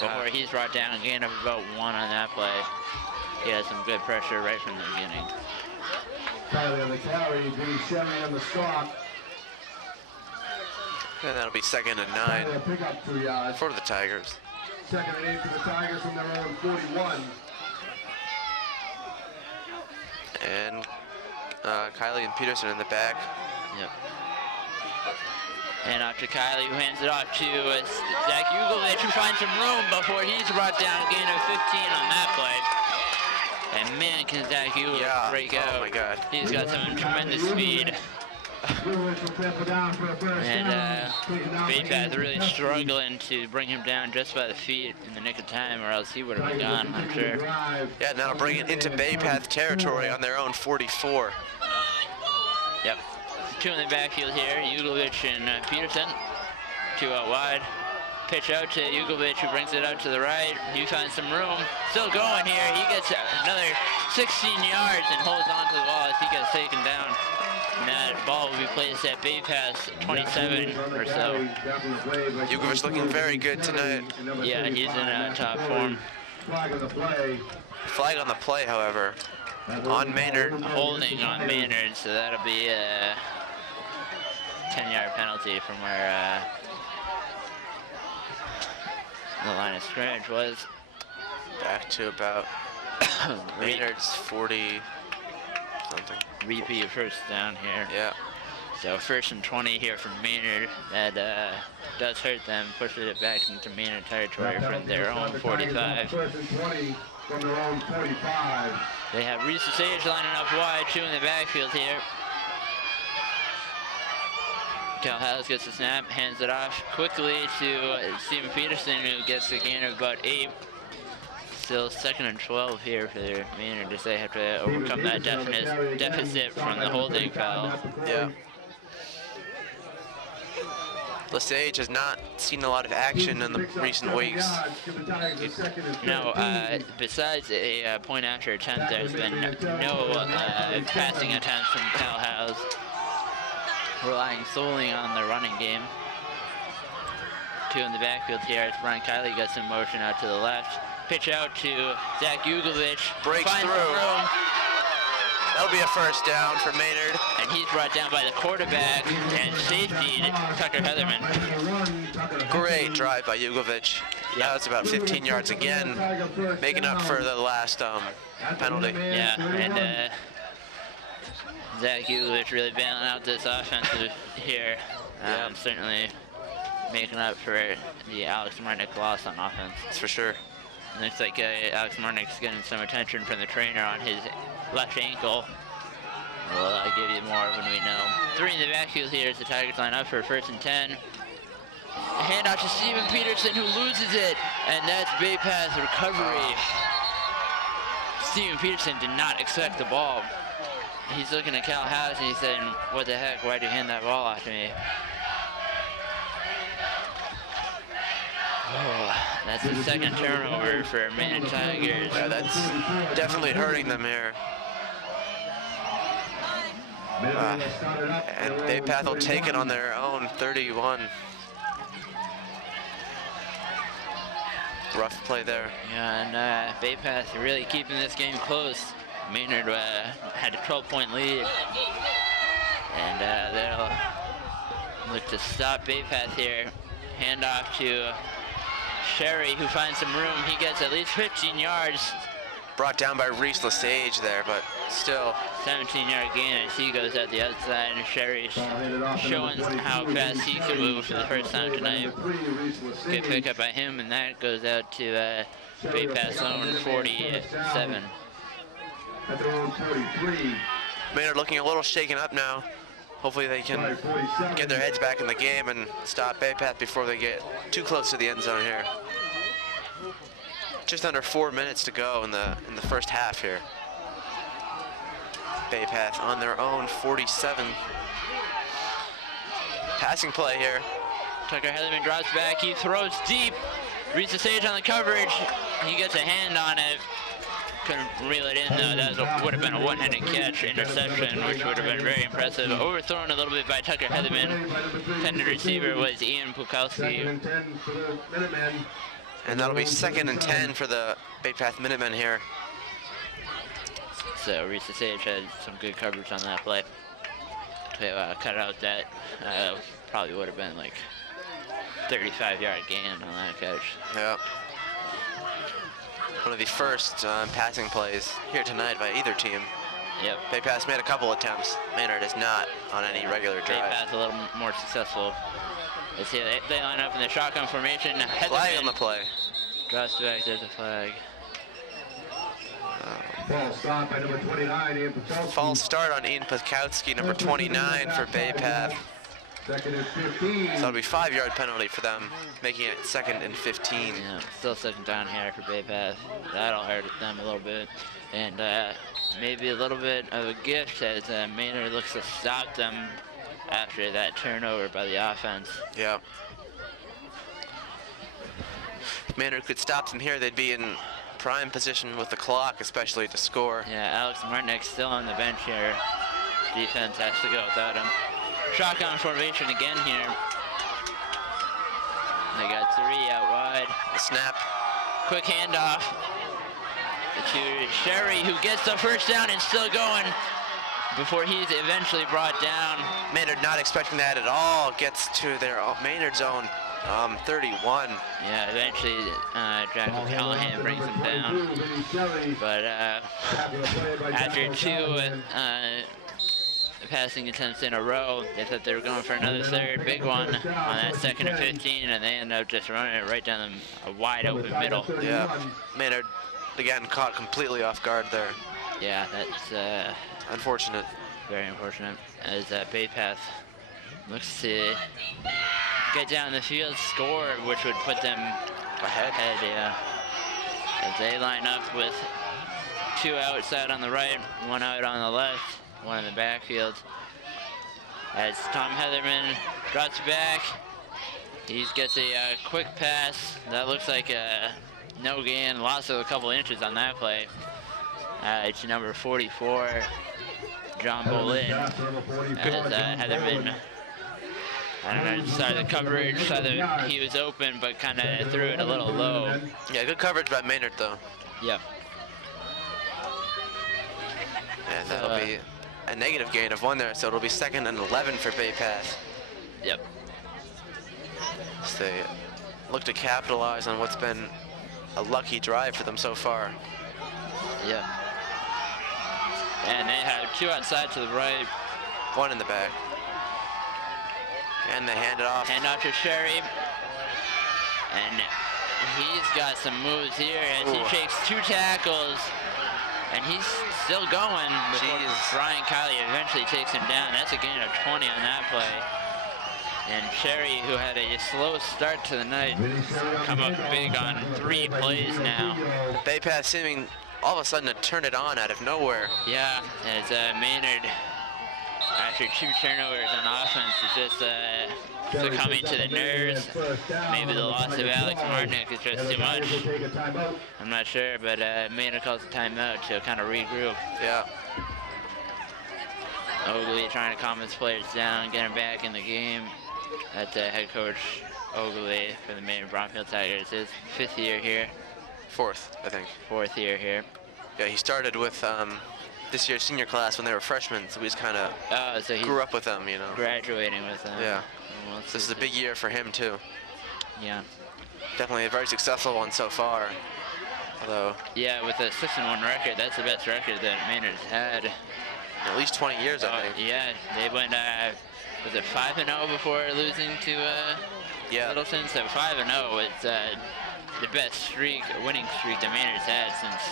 before he's brought down, a gain of about 1 on that play. He has some good pressure right from the beginning. Kiley on the carry, Vinny Sherry on the stop. And that'll be 2nd and 9 Pick up 2 yards. for the Tigers. 2nd and 8 for the Tigers from their own 41. And Kylie and Peterson in the back. Yep. And after Kylie, who hands it off to Zach Uglovich, who finds some room before he's brought down, a gain of 15 on that play. And man, can Zach Uglovich break out. Oh my God. He's got some tremendous speed. And Baypath really struggling to bring him down just by the feet in the nick of time, or else he would have been gone, I'm sure. Yeah, now bring it into Baypath territory on their own 44. Yep. 2 in the backfield here, Uglovich and Peterson. 2 out wide. Pitch out to Uglovich, who brings it out to the right. He finds some room. Still going here. He gets another 16 yards and holds on to the ball as he gets taken down. And that ball will be placed at Baypath's 27 or so. Uglovich looking very good tonight. Yeah, he's in top form. Flag on the play. Flag on the play, however, on Maynard. Holding on Maynard, so that'll be a 10-yard penalty from where the line of scrimmage was. Back to about Maynard's 40 something. Repeat first down here. Yeah. So 1st and 20 here from Maynard. That does hurt them, pushes it back into Maynard territory from their own 45. 1st and 20 from their own 45. They have Reese Sage lining up wide, 2 in the backfield here. Calhouse gets the snap, hands it off quickly to Stephen Peterson, who gets a gain of about 8. Still 2nd and 12 here for Maynard as they have to overcome that deficit from the holding foul. Yeah. Lesage has not seen a lot of action in the recent weeks. No, besides a point after attempt, there's been no passing attempts from Calhouse. relying solely on the running game. 2 in the backfield here as Brian Kiley gets in motion out to the left. Pitch out to Zach Ugovich. Breaks finds through. some room, That'll be a first down for Maynard. and he's brought down by the quarterback and safety Tucker Heatherman. Great drive by Ugovich. That was about 15 yards again, making up for the last penalty. Yeah, and Zach Ugovich really bailing out this offense here. Certainly making up for the Alex Marnick loss on offense. That's for sure. Looks like Alex Marnick's getting some attention from the trainer on his left ankle. We'll give you more when we know. 3 in the backfield here as the Tigers line up for 1st and 10. A handoff to Steven Peterson, who loses it, and that's Baypath's recovery. Steven Peterson did not expect the ball. He's looking at Cal House and he's saying, "What the heck, why'd you hand that ball off to me?" Oh, that's the 2nd turnover for Maynard Tigers. Yeah, that's definitely hurting them here. And Baypath will take it on their own 31. Rough play there. Yeah, and Baypath really keeping this game close. Maynard had a 12-point lead. And they'll look to stop Baypath here. Handoff to Sherry, who finds some room. He gets at least 15 yards. Brought down by Reese Lesage there, but still. 17-yard gain as he goes out the outside, and Sherry's showing how fast he can move for the first time tonight. Good pickup by him, and that goes out to Baypath's own 47. At their own 43. Maynard looking a little shaken up now. Hopefully they can get their heads back in the game and stop Baypath before they get too close to the end zone here. Just under 4 minutes to go in the first half here. Baypath on their own 47. Passing play here. Tucker Heatherman drops back, he throws deep. Reads the stage on the coverage. He gets a hand on it. Couldn't reel it in though. That would have been a one-handed catch, interception, which would have been very impressive. Overthrown a little bit by Tucker Heatherman. Intended receiver was Ian Pukowski. And that'll be 2nd and 10 for the Baypath Minutemen here. So Reese Sage had some good coverage on that play. To cut out that probably would have been like 35-yard gain on that catch. Yeah. One of the first passing plays here tonight by either team. Yep. Baypath's made a couple attempts. Maynard is not on any regular drive. Baypath a little more successful. Let's see, they line up in the shotgun formation. Flag on the play. Drops back, there's a flag. False start by number 29, Ian Pukowski. False start on Ian Pukowski, number 29 for Baypath. 2nd and 15. So that'll be 5-yard penalty for them, making it 2nd and 15. Yeah, still 2nd down here for Baypath. That'll hurt them a little bit. And maybe a little bit of a gift as Maynard looks to stop them after that turnover by the offense. Yeah. If Maynard could stop them here, they'd be in prime position with the clock, especially to score. Yeah, Alex Marnick's still on the bench here. Defense has to go without him. Shotgun formation again here. They got 3 out wide. The snap. Quick handoff to Sherry, who gets the first down and still going before he's eventually brought down. Maynard not expecting that at all. Gets to their Maynard's own 31. Yeah, eventually Jack O'Callahan brings him down. But after 2 passing attempts in a row, they thought they were going for another third big one on that 2nd and 15, and they end up just running it right down a wide open middle. Yeah, Maynard again caught completely off guard there. Yeah, that's unfortunate. Very unfortunate, as Baypath looks to get down the field, score, which would put them ahead, yeah. As they line up with 2 outside on the right, 1 out on the left, 1 in the backfield. As Tom Heatherman drops back, he gets a quick pass. That looks like a no gain, loss of a couple inches on that play. It's number 44, John Bolin. As Heatherman, I don't know, saw the coverage, saw that he was open, but kind of threw it a little low. Yeah, good coverage by Maynard, though. Yep. And that'll be a negative gain of 1 there, so it'll be 2nd and 11 for Baypath. Yep. So they look to capitalize on what's been a lucky drive for them so far. Yep. And they have 2 outside to the right. 1 in the back. And they hand it off. Hand off to Sherry. And he's got some moves here as he shakes 2 tackles. And he's still going before Brian Kiley eventually takes him down. That's a gain of 20 on that play. And Sherry, who had a slow start to the night, come up big on 3 plays now. Baypath seeming all of a sudden to turn it on out of nowhere. Yeah, as Maynard, after 2 turnovers on offense, is just succumbing to the nerves. Maybe the loss of Alex Martinick is just too much. I'm not sure, but Maynard calls a timeout to kind of regroup. Yeah. Oakley trying to calm his players down, get him back in the game. That's head coach Oakley for the Maynard Bromfield Tigers. His 5th year here. 4th, I think. 4th year here. Yeah, he started with this year's senior class when they were freshmen, so we just kind of grew up with them, you know. Graduating with them. Yeah. Well, this is a big year for him, too. Yeah. Definitely a very successful one so far. Although. Yeah, with a 6-1 record, that's the best record that Maynard's had. At least 20 years, I think. Yeah, they went, was it 5-0 before losing to Littleton? So 5-0 was the best winning streak that Maynard's had since,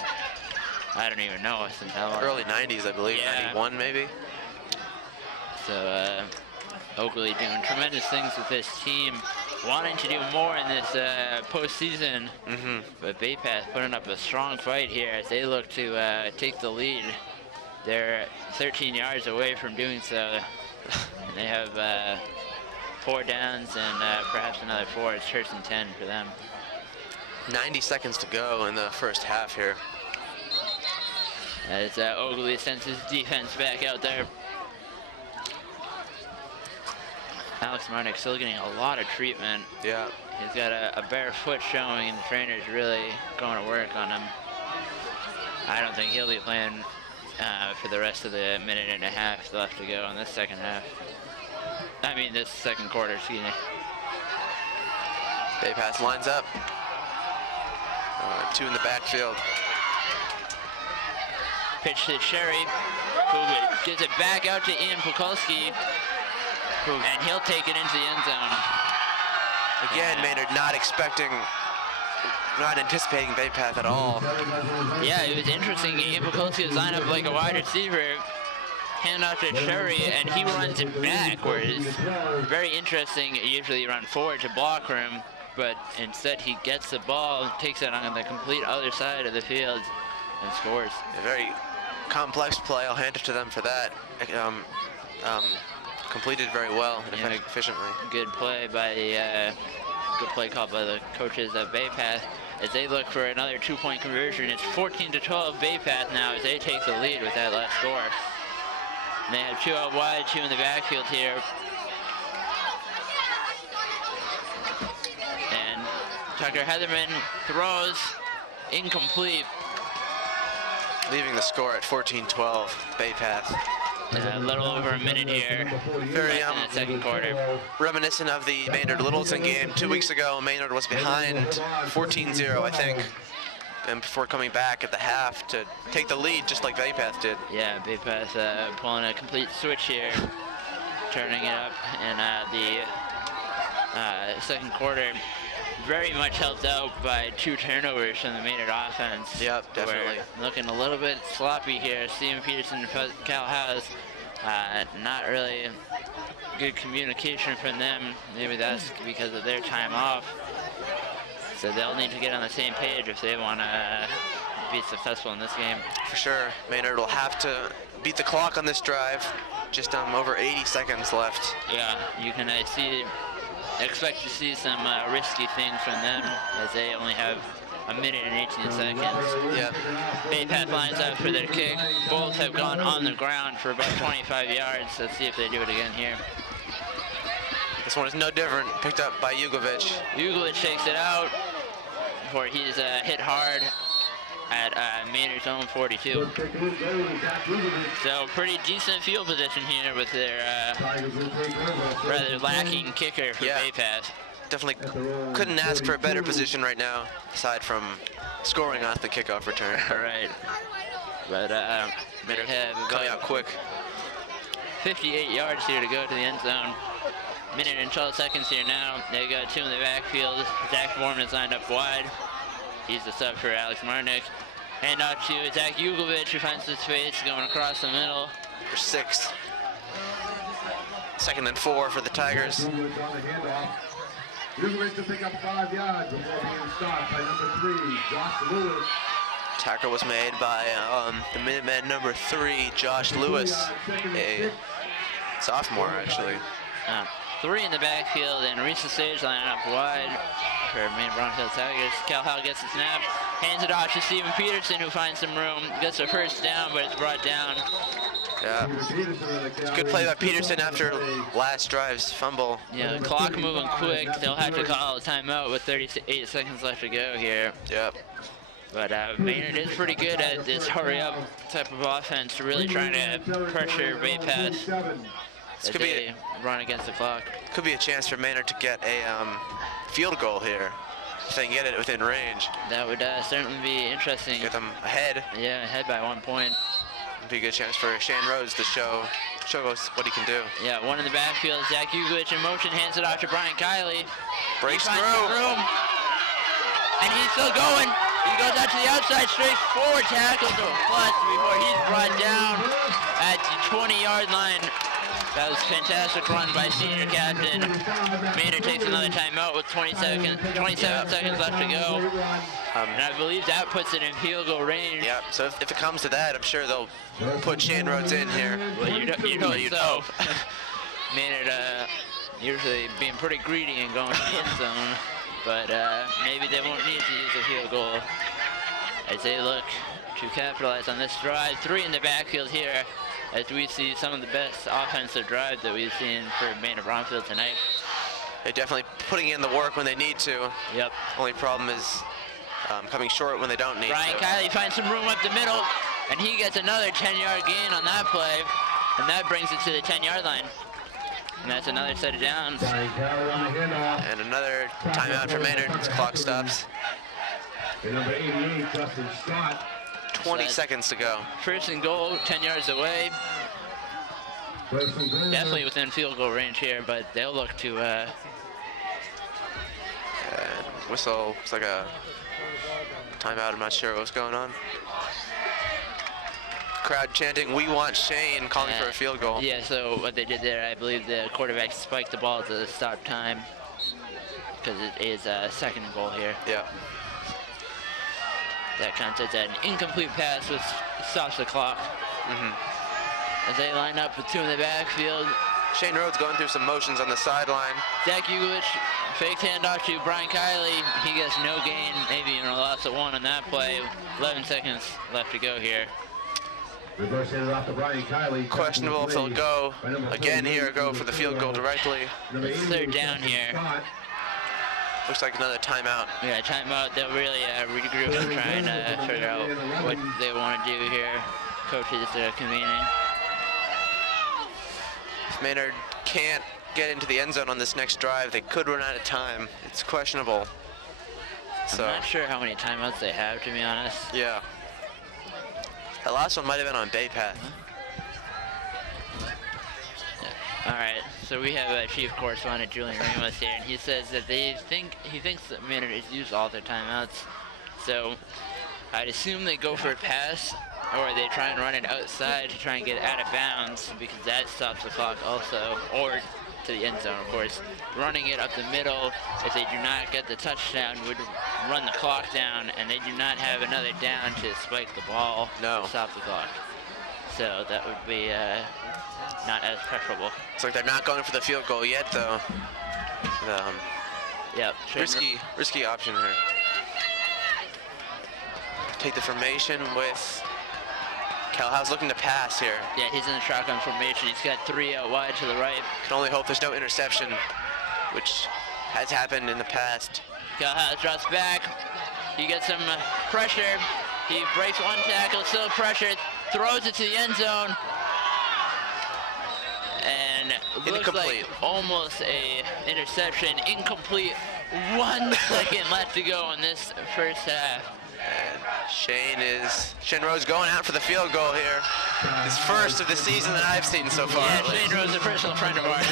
I don't even know, since how long? Early 90s, I believe, yeah. 91 maybe. So Oakley doing tremendous things with this team, wanting to do more in this postseason. But Baypath putting up a strong fight here as they look to take the lead. They're 13 yards away from doing so. They have 4 downs and perhaps another 4. It's 1st and 10 for them. 90 seconds to go in the first half here. As Oakley sends his defense back out there. Alex Marnick still getting a lot of treatment. Yeah. He's got a bare foot showing, and the trainer's really going to work on him. I don't think he'll be playing for the rest of the 1.5 left to go in this second half. I mean, this second quarter, excuse me. Baypath lines up. 2 in the backfield. Pitch to Sherry, who gives it back out to Ian Pukulski, and he'll take it into the end zone. Again, Maynard not anticipating Baypath at all. Yeah, it was interesting. Ian Pukulski was lined up like a wide receiver, hand off to Sherry, and he runs it backwards. Very interesting. Usually you run forward to block him, but instead he gets the ball, takes it on the complete other side of the field, and scores. A very complex play. I'll hand it to them for that. Completed very well and efficiently. Good play by the good play called by the coaches at Baypath as they look for another 2-point conversion. It's 14-12 Baypath now as they take the lead with that last score. And they have 2 out wide, 2 in the backfield here. And Tucker Heatherman throws incomplete. Leaving the score at 14-12 Baypath. A little over a minute here. Very in the second quarter. Reminiscent of the Maynard Littleton game 2 weeks ago. Maynard was behind 14-0, I think, and before coming back at the half to take the lead, just like Baypath did. Yeah, Baypath pulling a complete switch here, turning it up, and the second quarter very much helped out by 2 turnovers from the Maynard offense. Yep, definitely. We're looking a little bit sloppy here. Steven Peterson and Cal House, not really good communication from them. Maybe that's because of their time off. So they'll need to get on the same page if they want to be successful in this game. For sure. Maynard will have to beat the clock on this drive. Just over 80 seconds left. Yeah, you can expect to see some risky things from them as they only have a minute and 18 seconds. Yep. Baypath lines up for their kick. Both have gone on the ground for about 25 yards. Let's see if they do it again here. This one is no different. Picked up by Jugovic. Jugovic shakes it out before he's hit hard at Maynard's own 42. So pretty decent field position here with their rather lacking kicker for Baypath. Definitely couldn't ask for a better position right now, aside from scoring off the kickoff return. All right. But better have Coming out quick. 58 yards here to go to the end zone. Minute and 12 seconds here now. They got two in the backfield. Zach Foreman is lined up wide. He's the sub for Alex Marnick. Hand off to Zach Jugovic, who finds his space going across the middle. For 6. 2nd and 4 for the Tigers. Jugovic to pick up 5 yards before being stopped by number 3, Josh Lewis. Tackle was made by the Minuteman number 3, Josh Lewis, a sophomore actually. 3 in the backfield, and Reese Sage lining up wide for Maine Bronfield Tigers. Cal Howell gets the snap, hands it off to Steven Peterson, who finds some room, gets a first down, but it's brought down. Yeah, it's a good play by Peterson after last drive's fumble. Yeah, the clock moving quick. They'll have to call a timeout with 38 seconds left to go here. Yep. But Maynard is pretty good at this hurry-up type of offense, really trying to pressure Baypath as they run against the clock. Could be a chance for Maynard to get a field goal here, if they can get it within range. That would certainly be interesting. Get them ahead. Yeah, ahead by 1 point. Be a good chance for Shane Rhodes to show us what he can do. Yeah, one in the backfield. Zach Jugovic in motion, hands it off to Brian Kiley. Breaks he finds through. the room, and he's still going. He goes out to the outside, straight forward tackle to a plus before he's brought down at the 20-yard line. That was a fantastic run by senior captain. Maynard takes another timeout with 27 seconds left to go. And I believe that puts it in field goal range. Yep, so if it comes to that, I'm sure they'll put Shane Rhodes in here. Well, you'd hope so. Maynard usually being pretty greedy and going to the end zone. But maybe they won't need to use a field goal as they look to capitalize on this drive. 3 in the backfield here as we see some of the best offensive drives that we've seen for Maynard Bronfield tonight. They're definitely putting in the work when they need to. Yep. Only problem is coming short when they don't need Brian to. Kiley finds some room up the middle, and he gets another 10-yard gain on that play, and that brings it to the 10-yard line. And that's another set of downs. And another timeout for Maynard. His clock stops. Number 88, Justin Scott. 20 seconds to go. First and goal, 10 yards away. Definitely within field goal range here, but they'll look to Whistle. Looks like a timeout. I'm not sure what's going on. Crowd chanting, "We want Shane," calling for a field goal. Yeah, so what they did there, I believe the quarterback spiked the ball to the stop time because it is a second and goal here. Yeah. That counts as an incomplete pass, which stops the clock. As they line up with 2 in the backfield. Shane Rhodes going through some motions on the sideline. Zach Jugovic faked handoff to Brian Kiley. He gets no gain, maybe even a loss of 1 on that play. 11 seconds left to go here. Reverse handed off to Brian Kiley. Questionable if he'll go again here or go for the field goal directly. It's 3rd down here. Looks like another timeout. Yeah, timeout. They'll really regroup and try and figure out what they want to do here. Coaches are convening. If Maynard can't get into the end zone on this next drive, they could run out of time. It's questionable. So, I'm not sure how many timeouts they have, to be honest. yeah. That last one might have been on Baypath. All right, so we have Chief Correspondent Julian Ramos here, and he says that he thinks that Maynard has used all their timeouts. So I'd assume they go for a pass, or they try and run it outside to try and get out of bounds, because that stops the clock also, or to the end zone, of course. Running it up the middle, if they do not get the touchdown, would run the clock down, and they do not have another down to spike the ball to stop the clock. So that would be not as preferable. It's like they're not going for the field goal yet, though. Yep. Risky option here. take the formation with Calhouse looking to pass here. Yeah, he's in the shotgun formation. He's got 3 out wide to the right. Can only hope there's no interception, which has happened in the past. Calhouse drops back. He gets some pressure. He breaks one tackle, still pressure, throws it to the end zone. And looks Incomplete. like almost a interception. Incomplete. 1 second left to go in this first half. And Shane Rhodes going out for the field goal here. His first of the season that I've seen so far. Yeah, Shane Rhodes is a personal friend of ours,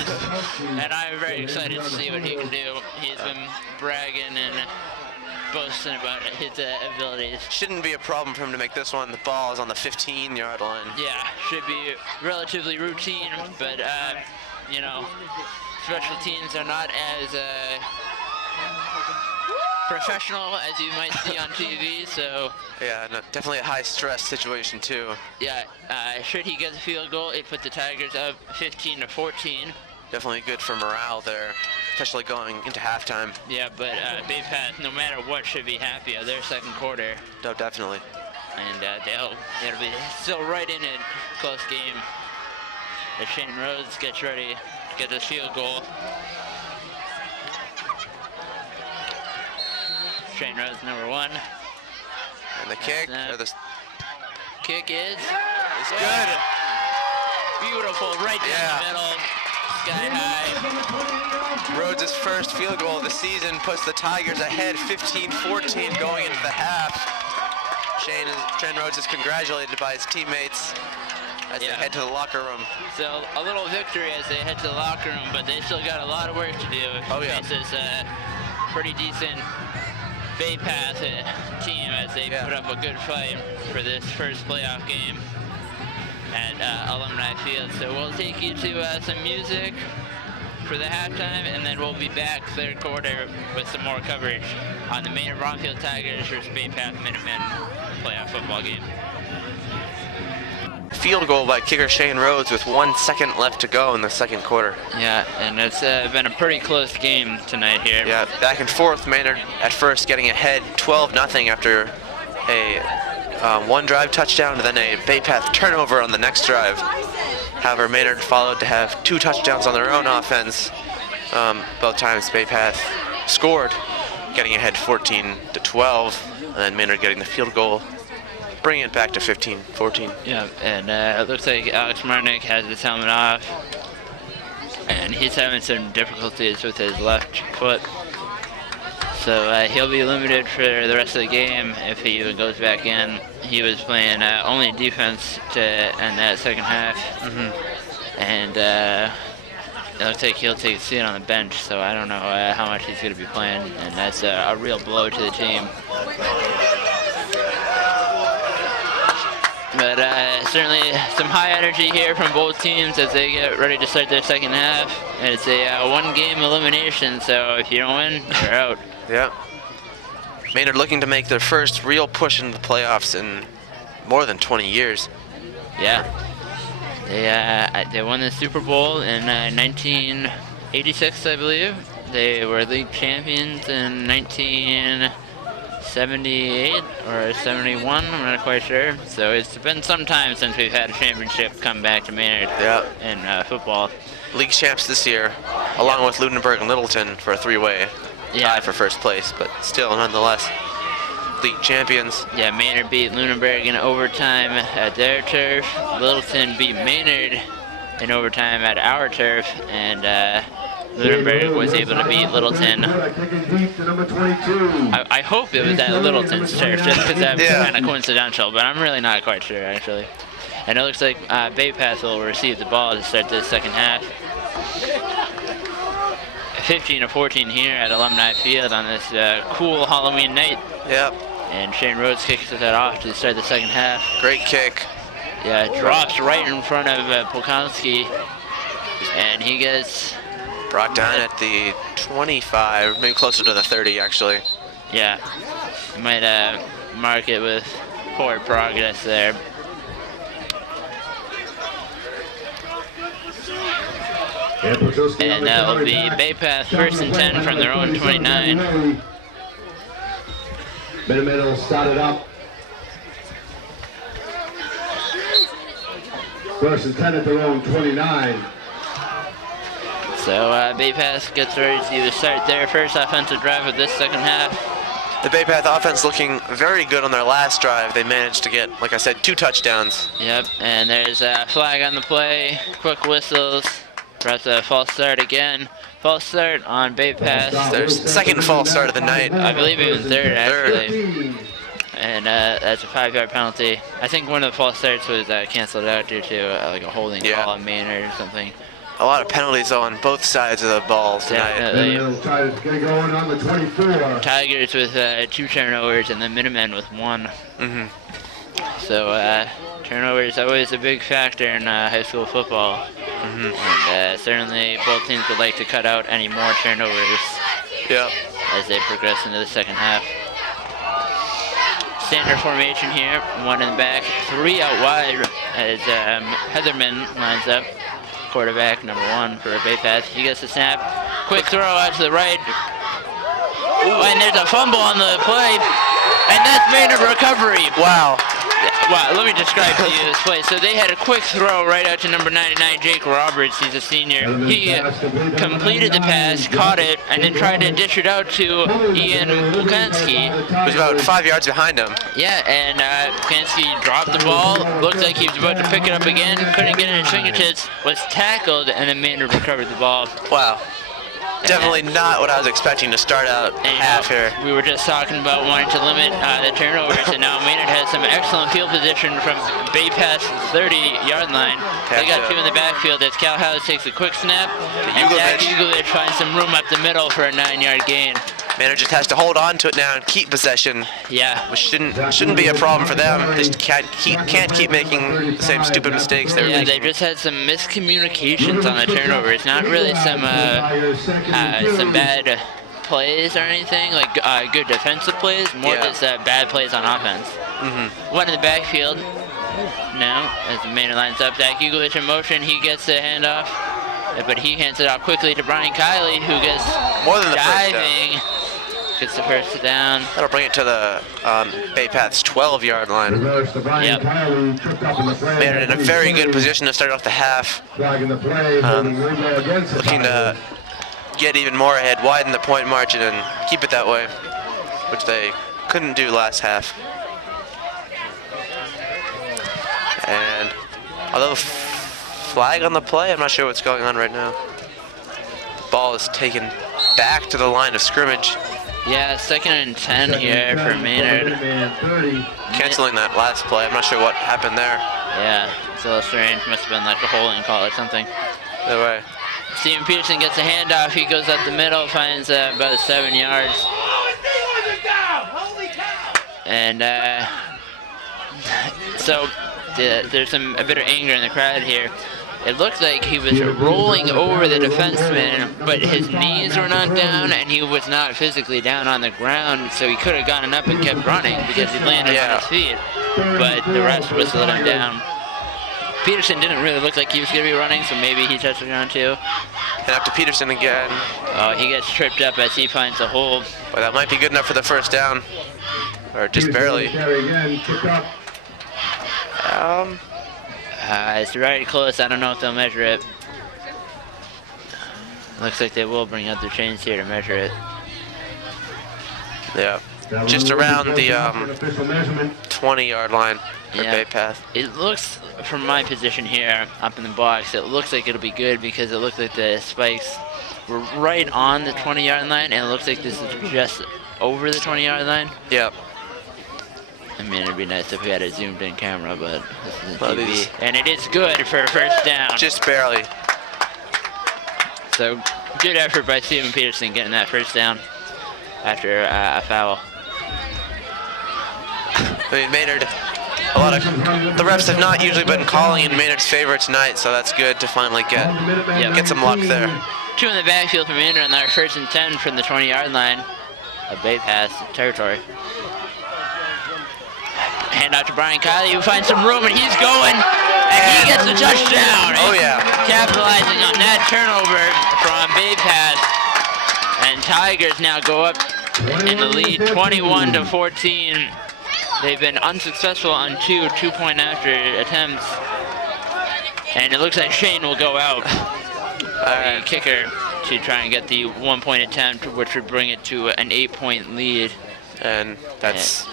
and I'm very excited to see what he can do. He's been bragging and boasting about his abilities. Shouldn't be a problem for him to make this one. The ball is on the 15-yard line. Yeah, should be relatively routine, but you know, special teams are not as professional as you might see on TV, so Yeah, no, definitely a high-stress situation too. yeah, should he get the field goal, it put the Tigers up 15-14. Definitely good for morale there, especially going into halftime. Yeah, but Baypath, no matter what, should be happy of their second quarter, No, definitely. and it'll be still right in a close game as Shane Rhodes gets ready to get this field goal. Shane Rhodes, number 1. And the kick, snap. or the Kick is good. beautiful, right down Yeah. the middle, sky high. Rhodes' first field goal of the season puts the Tigers ahead 15-14 going into the half. Shane Rhodes is congratulated by his teammates as they Yeah. head to the locker room. So a little victory as they head to the locker room, but they still got a lot of work to do. Oh, yeah. This is a pretty decent Baypath team as they Yeah. put up a good fight for this first playoff game at Alumni Field. So we'll take you to some music for the halftime, and then we'll be back third quarter with some more coverage on the Maynard Bromfield Tigers versus Baypath Minutemen playoff football game. Field goal by kicker Shane Rhodes with 1 second left to go in the second quarter. Yeah, and it's been a pretty close game tonight here. Yeah, back and forth. Maynard at first getting ahead 12-0 after a one drive touchdown and then a Baypath turnover on the next drive. However, Maynard followed to have 2 touchdowns on their own offense. Both times Baypath scored, getting ahead 14-12, and then Maynard getting the field goal, bringing it back to 15-14. Yeah, and it looks like Alex Marnick has his helmet off, and he's having some difficulties with his left foot. So he'll be limited for the rest of the game if he even goes back in. He was playing only defense to end that second half, and it looks like he'll take a seat on the bench, so I don't know how much he's going to be playing, and that's a real blow to the team. But certainly some high energy here from both teams as they get ready to start their second half. And it's a one-game elimination, so if you don't win, you're out. Yeah. Maynard looking to make their first real push into the playoffs in more than 20 years. Yeah. They won the Super Bowl in 1986, I believe. They were league champions in 1978 or 71, I'm not quite sure. So it's been some time since we've had a championship come back to Maynard in football. League champs this year, along with Lunenburg and Littleton for a 3-way tie for first place, but still, nonetheless, league champions. Yeah, Maynard beat Lunenburg in overtime at their turf. Littleton beat Maynard in overtime at our turf, and Lunenburg was able to beat Littleton. I hope it was at Littleton's turf, just because that's kind of coincidental, but I'm really not quite sure, actually. And it looks like Baypath will receive the ball to start this second half. 15-14 here at Alumni Field on this cool Halloween night. Yep. And Shane Rhodes kicks that off to start the second half. Great kick. Yeah, it drops right in front of Polkowski, and he gets brought down at the 25, maybe closer to the 30, actually. Yeah, might mark it with forward progress there. And that will be Baypath first and 10 from their own 29. Minutemen will start it up. First and 10 at their own 29. So Baypath gets ready to start their first offensive drive of this second half. The Baypath offense looking very good on their last drive. They managed to get, like I said, 2 touchdowns. Yep, and there's a flag on the play, quick whistles, press a false start again. False start on Baypath. Their second false start of the night. I believe even third, actually. And that's a 5-yard penalty. I think one of the false starts was canceled out due to like a holding call on Maynard or something. A lot of penalties on both sides of the ball tonight. Definitely. Try to get going on the 24. Tigers with 2 turnovers and the Minutemen with 1. So turnovers always a big factor in high school football. And certainly both teams would like to cut out any more turnovers as they progress into the second half. Standard formation here, 1 in the back, 3 out wide as Heatherman lines up. Quarterback, number 1 for Baypath. He gets the snap. Quick throw out to the right. And there's a fumble on the play. And that's Maynard recovery. Wow. Wow, let me describe to you this play. So they had a quick throw right out to number 99, Jake Roberts. He's a senior. He completed the pass, caught it, and then tried to dish it out to Ian Bukansky. Who's about 5 yards behind him. Yeah, and Bukansky dropped the ball. Looked like he was about to pick it up again. Couldn't get it in his fingertips. Was tackled, and then Maynard recovered the ball. Wow. Definitely not what I was expecting to start out half here. We were just talking about wanting to limit the turnovers, and now Maynard has some excellent field position from Baypath's 30-yard line. They got 2 in the backfield as Cal House takes a quick snap, and Zach Ugovic finds some room up the middle for a 9-yard gain. Maynard just has to hold on to it now and keep possession. Yeah. Which shouldn't be a problem for them. They just can't keep making the same stupid mistakes they were making. They just had some miscommunications on the turnover. It's not really some bad plays or anything, like good defensive plays, more just bad plays on offense. 1 in the backfield now as the Maynard lines up. Zach Ugovic in motion. He gets the handoff, but he hands it off quickly to Brian Kiley, who gets more than the diving. Gets the first down. That'll bring it to the Baypath's 12-yard line. Yep. Maynard in a very good position to start off the half. Looking to get even more ahead, widen the point margin, and keep it that way, which they couldn't do last half. And although flag on the play, I'm not sure what's going on right now. The ball is taken back to the line of scrimmage. Yeah, 2nd and 10 here for Maynard. Canceling that last play. I'm not sure what happened there. Yeah, it's a little strange. Must have been like a holding call or something. Either way. Steven Peterson gets a handoff. He goes up the middle, finds about 7 yards. And so there's a bit of anger in the crowd here. It looked like he was rolling over the defenseman, but his knees were not down and he was not physically down on the ground, so he could have gotten up and kept running because he landed on his feet, but the refs whistled him down. Peterson didn't really look like he was going to be running, so maybe he touched the ground too. And up to Peterson again. Oh, he gets tripped up as he finds a hole. But that might be good enough for the first down, or just barely. It's right close. I don't know if they'll measure it. Looks like they will bring out their chains here to measure it. Yeah, just around the 20-yard line for Baypath. It looks, from my position here up in the box, it looks like it'll be good because it looks like the spikes were right on the 20-yard line, and it looks like this is just over the 20-yard line. Yep. I mean, it'd be nice if we had a zoomed-in camera, but this is TV. And it is good for a first down. Just barely. So, good effort by Steven Peterson getting that first down after a foul. I mean, Maynard, the refs have not usually been calling in Maynard's favor tonight, so that's good to finally get some luck there. 2 in the backfield for Maynard on their 1st and 10 from the 20-yard line of Baypath territory. Hand out to Brian Kiley, who finds some room, and he's going, and he gets the touchdown. Oh, yeah. Capitalizing on that turnover from Baypath. And Tigers now go up in the lead, 21-14. They've been unsuccessful on two-point after attempts. And it looks like Shane will go out, the Alright. kicker, to try and get the 1-point attempt, which would bring it to an 8-point lead. And that's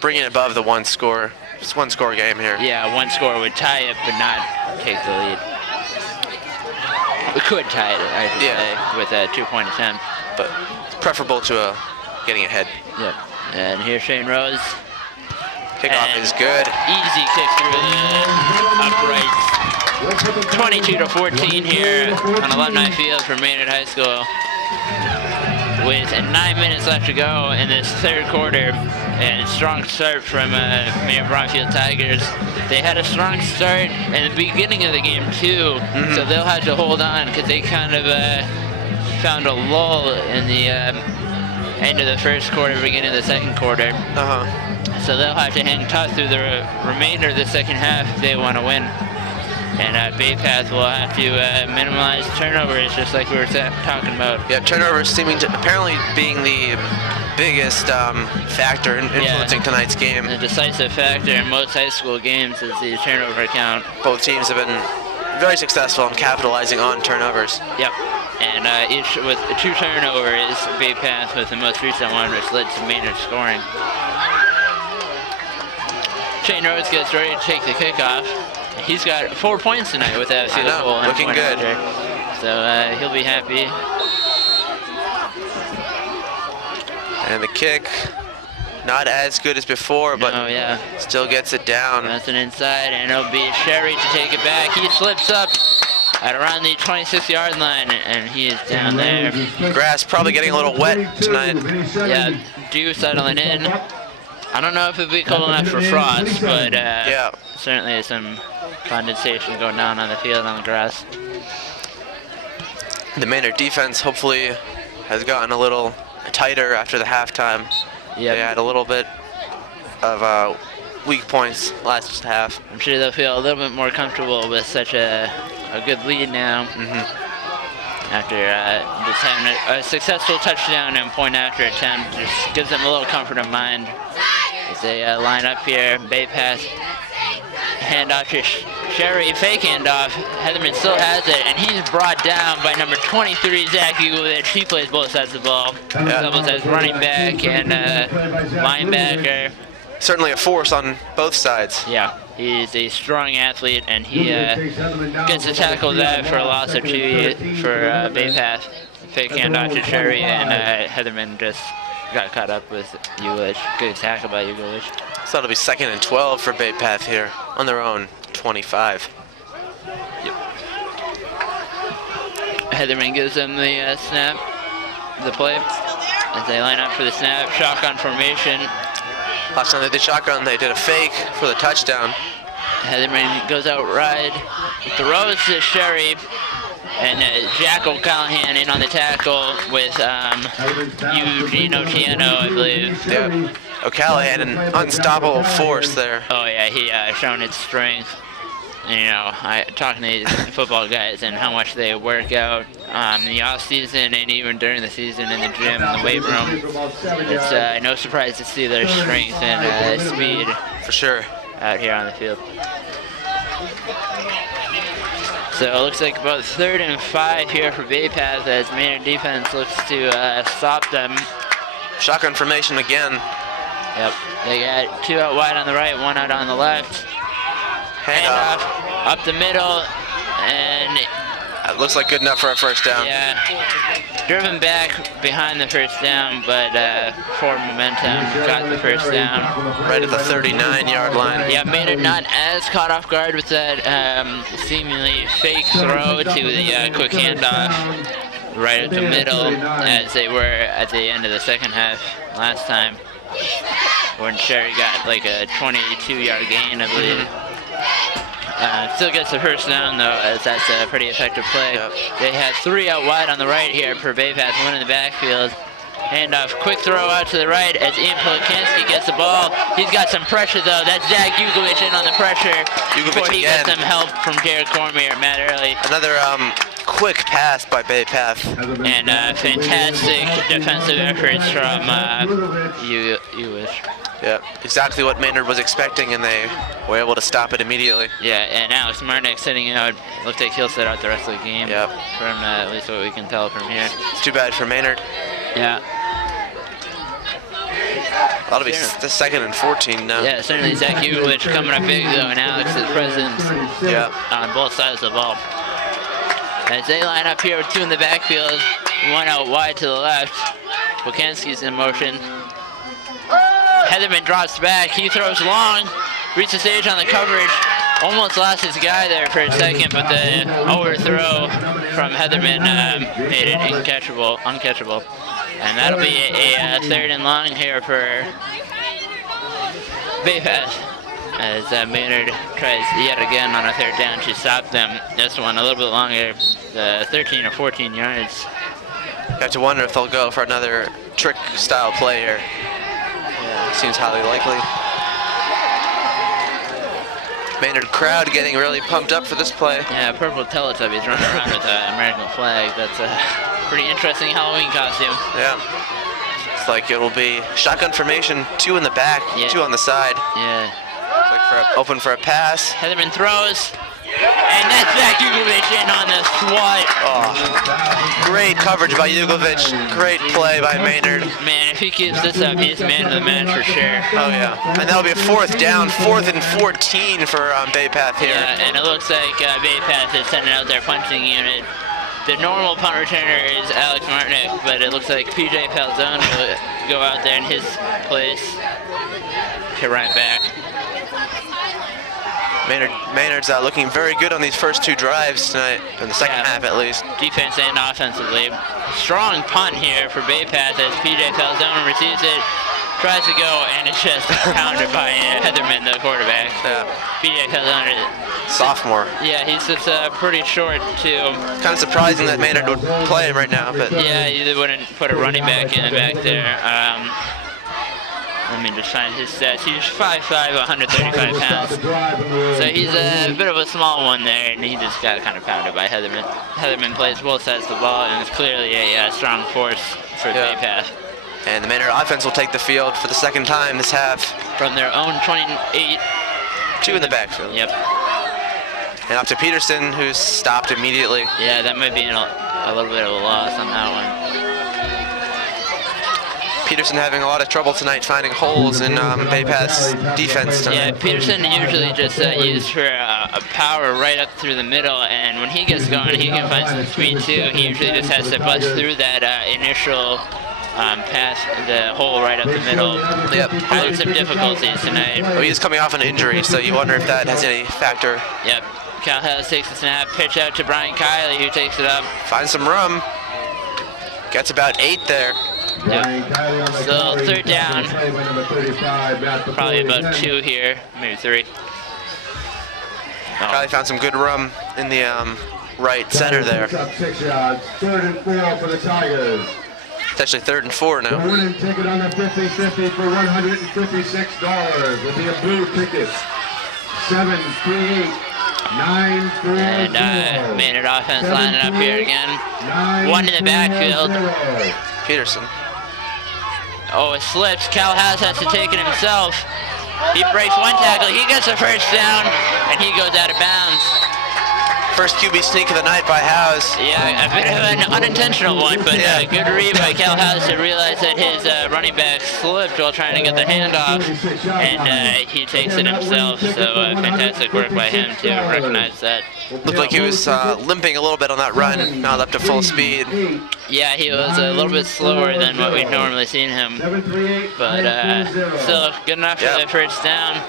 bringing it above the one score. It's one score game here. Yeah, one score would tie it, but not take the lead. We could tie it, I should say, with a 2-point attempt. But it's preferable to getting ahead. Yep. And here's Shane Rose. Kickoff And is good. Easy kick through the uprights. 22-14 here on Alumni Field for Maynard High School. With 9 minutes left to go in this third quarter, and strong start from Maynard Bromfield Tigers. They had a strong start in the beginning of the game too, so they'll have to hold on because they kind of found a lull in the end of the first quarter, beginning of the second quarter. So they'll have to hang tough through the remainder of the second half if they want to win. And Baypath will have to minimize turnovers, just like we were talking about. Yeah, turnovers seeming to apparently being the biggest factor in influencing tonight's game. The decisive factor in most high school games is the turnover count. Both teams have been very successful in capitalizing on turnovers. Yep. And each with 2 turnovers, Baypath with the most recent one, which led to Maynard scoring. Shane Rhodes gets ready to take the kickoff. He's got 4 points tonight with that field goal. Looking good. So he'll be happy. And the kick, not as good as before, but still gets it down. That's an inside, and it'll be Sherry to take it back. He slips up at around the 26-yard line, and he is down there. Grass probably getting a little wet tonight. Yeah, dew settling in. I don't know if it'll be cold enough for frost, but certainly some condensation going down on the field on the grass. The Maynard defense hopefully has gotten a little tighter after the halftime. Yeah, they had a little bit of weak points last half. I'm sure they'll feel a little bit more comfortable with such a good lead now. After just having a successful touchdown and point after attempt, just gives them a little comfort of mind as they line up here. Baypath handoff to Sherry, fake handoff. Heatherman still has it, and he's brought down by number 23, Zach Ugovich. He plays both sides of the ball. Doubles as running back and linebacker. Certainly a force on both sides. Yeah, he's a strong athlete, and he gets to tackle that for a loss of 2 for Baypath. Fake handoff to Sherry, and Heatherman just got caught up with Ugovich. Good tackle by Ugovich. So it'll be 2nd and 12 for Baypath here on their own 25. Yep. Heatherman gives them the snap, the play, as they line up for the snap. Shotgun formation. Last time they did shotgun, they did a fake for the touchdown. Heatherman goes out wide, throws to Sherry, and Jack O'Callahan in on the tackle with Eugene Otieno, I believe. Yep. O'Callahan, an unstoppable force there. Oh yeah, he shown its strength. And, you know, talking to these football guys and how much they work out in the off season and even during the season in the gym, in the weight room. It's no surprise to see their strength and speed for sure out here on the field. So it looks like about 3rd and 5 here for Baypath as Maynard defense looks to stop them. Shotgun formation again. Yep, they got 2 out wide on the right, 1 out on the left. Handoff up the middle, and it looks like good enough for a first down. Yeah, driven back behind the first down, but for momentum, got the first down. Right at the 39-yard line. Yeah, Maynard not as caught off guard with that seemingly fake throw to the quick handoff right at the middle, as they were at the end of the second half last time, when Sherry got like a 22-yard gain, I believe. Still gets the first down though, as that's a pretty effective play. Yep. They had 3 out wide on the right here for Baypath, 1 in the backfield. Handoff, quick throw out to the right as Ian Polikanski gets the ball. He's got some pressure though. That's Zach Ugovich in on the pressure. Before he gets some help from Jared Cormier, Matt Early. Another quick pass by Baypath. And fantastic defensive efforts from Ugovich. Yeah, exactly what Maynard was expecting, and they were able to stop it immediately. Yeah, and Alex Marnick sitting out. Looked like he'll sit out the rest of the game. Yep. From at least what we can tell from here. It's too bad for Maynard. Yeah. That'll be the 2nd and 14 now. Yeah, certainly Zach Ugolich coming up big though, and Alex's presence on both sides of the ball. As they line up here with 2 in the backfield, 1 out wide to the left. Volkansky's in motion. Heatherman drops back, he throws long, reaches the stage on the coverage, almost lost his guy there for a second, but the overthrow from Heatherman made it uncatchable. And that'll be a 3rd and long here for Baypath as Maynard tries yet again on a 3rd down to stop them. This one a little bit longer, 13 or 14 yards. You have to wonder if they'll go for another trick style play here. Yeah, seems highly likely. Maynard crowd getting really pumped up for this play. Yeah, purple Teletubbies running around with an American flag. That's a pretty interesting Halloween costume. Yeah. It's like it will be shotgun formation, 2 in the back, 2 on the side. Yeah. Like open for a pass. Heatherman throws. And that's Zach Ugolich in on the swat. Oh, great coverage by Ugolich. Great play by Maynard. Man, if he keeps this up, he's man of the match for sure. Oh yeah, and that'll be a 4th down, 4th and 14 for Baypath here. Yeah, and it looks like Baypath is sending out their punching unit. The normal punt returner is Alex Martinick, but it looks like PJ Falzone will go out there in his place to run it back. Maynard's looking very good on these first 2 drives tonight, in the second half at least. Defense and offensively. Strong punt here for Baypath as PJ Falzone receives it, tries to go, and it's just pounded by Heatherman, the quarterback. PJ Falzone. Sophomore. Yeah, he's just pretty short too. Kind of surprising that Maynard would play him right now, but. Yeah, you wouldn't put a running back in the back there. Let me just find his stats. He's 5'5", 135 pounds. So he's a bit of a small one there, and he just got kind of pounded by Heatherman. Heatherman plays both sides of the ball, and is clearly a strong force for Baypath. And the Maynard offense will take the field for the 2nd time this half. From their own 28. 2 in the backfield. Yep. And up to Peterson, who's stopped immediately. Yeah, that might be a little bit of a loss on that one. Peterson having a lot of trouble tonight finding holes in Baypath's defense tonight. Yeah, Peterson usually just used for a power right up through the middle, and when he gets going, he can find some speed too. He usually just has to bust through that initial pass, the hole right up the middle. Yep. Having some difficulties tonight. Well, he's coming off an injury, so you wonder if that has any factor. Yep. Cal Hess takes the snap, pitch out to Brian Kiley, who takes it up. Finds some room. Gets about 8 there. Yep. So 3rd down. Probably about 2 here, maybe 3. Probably found some good room in the right center there. 6 yards, 3rd and 4 for the Tigers. It's actually 3rd and 4 now. The winning ticket on the 50-50 for $156 will be a blue ticket. 738. 9-4-0. And Maynard offense lining up here again. 1 in the backfield. Peterson. Oh, it slips. Cal House has to take it himself. He breaks 1 tackle. He gets a 1st down, and he goes out of bounds. First QB sneak of the night by House. Yeah, a bit of an unintentional one, but good read by Cal House to realize that his running back slipped while trying to get the handoff, and he takes it himself. So fantastic work by him to recognize that. Looked like he was limping a little bit on that run, not up to full speed. Yeah, he was a little bit slower than what we've normally seen him, but still good enough for the 1st down.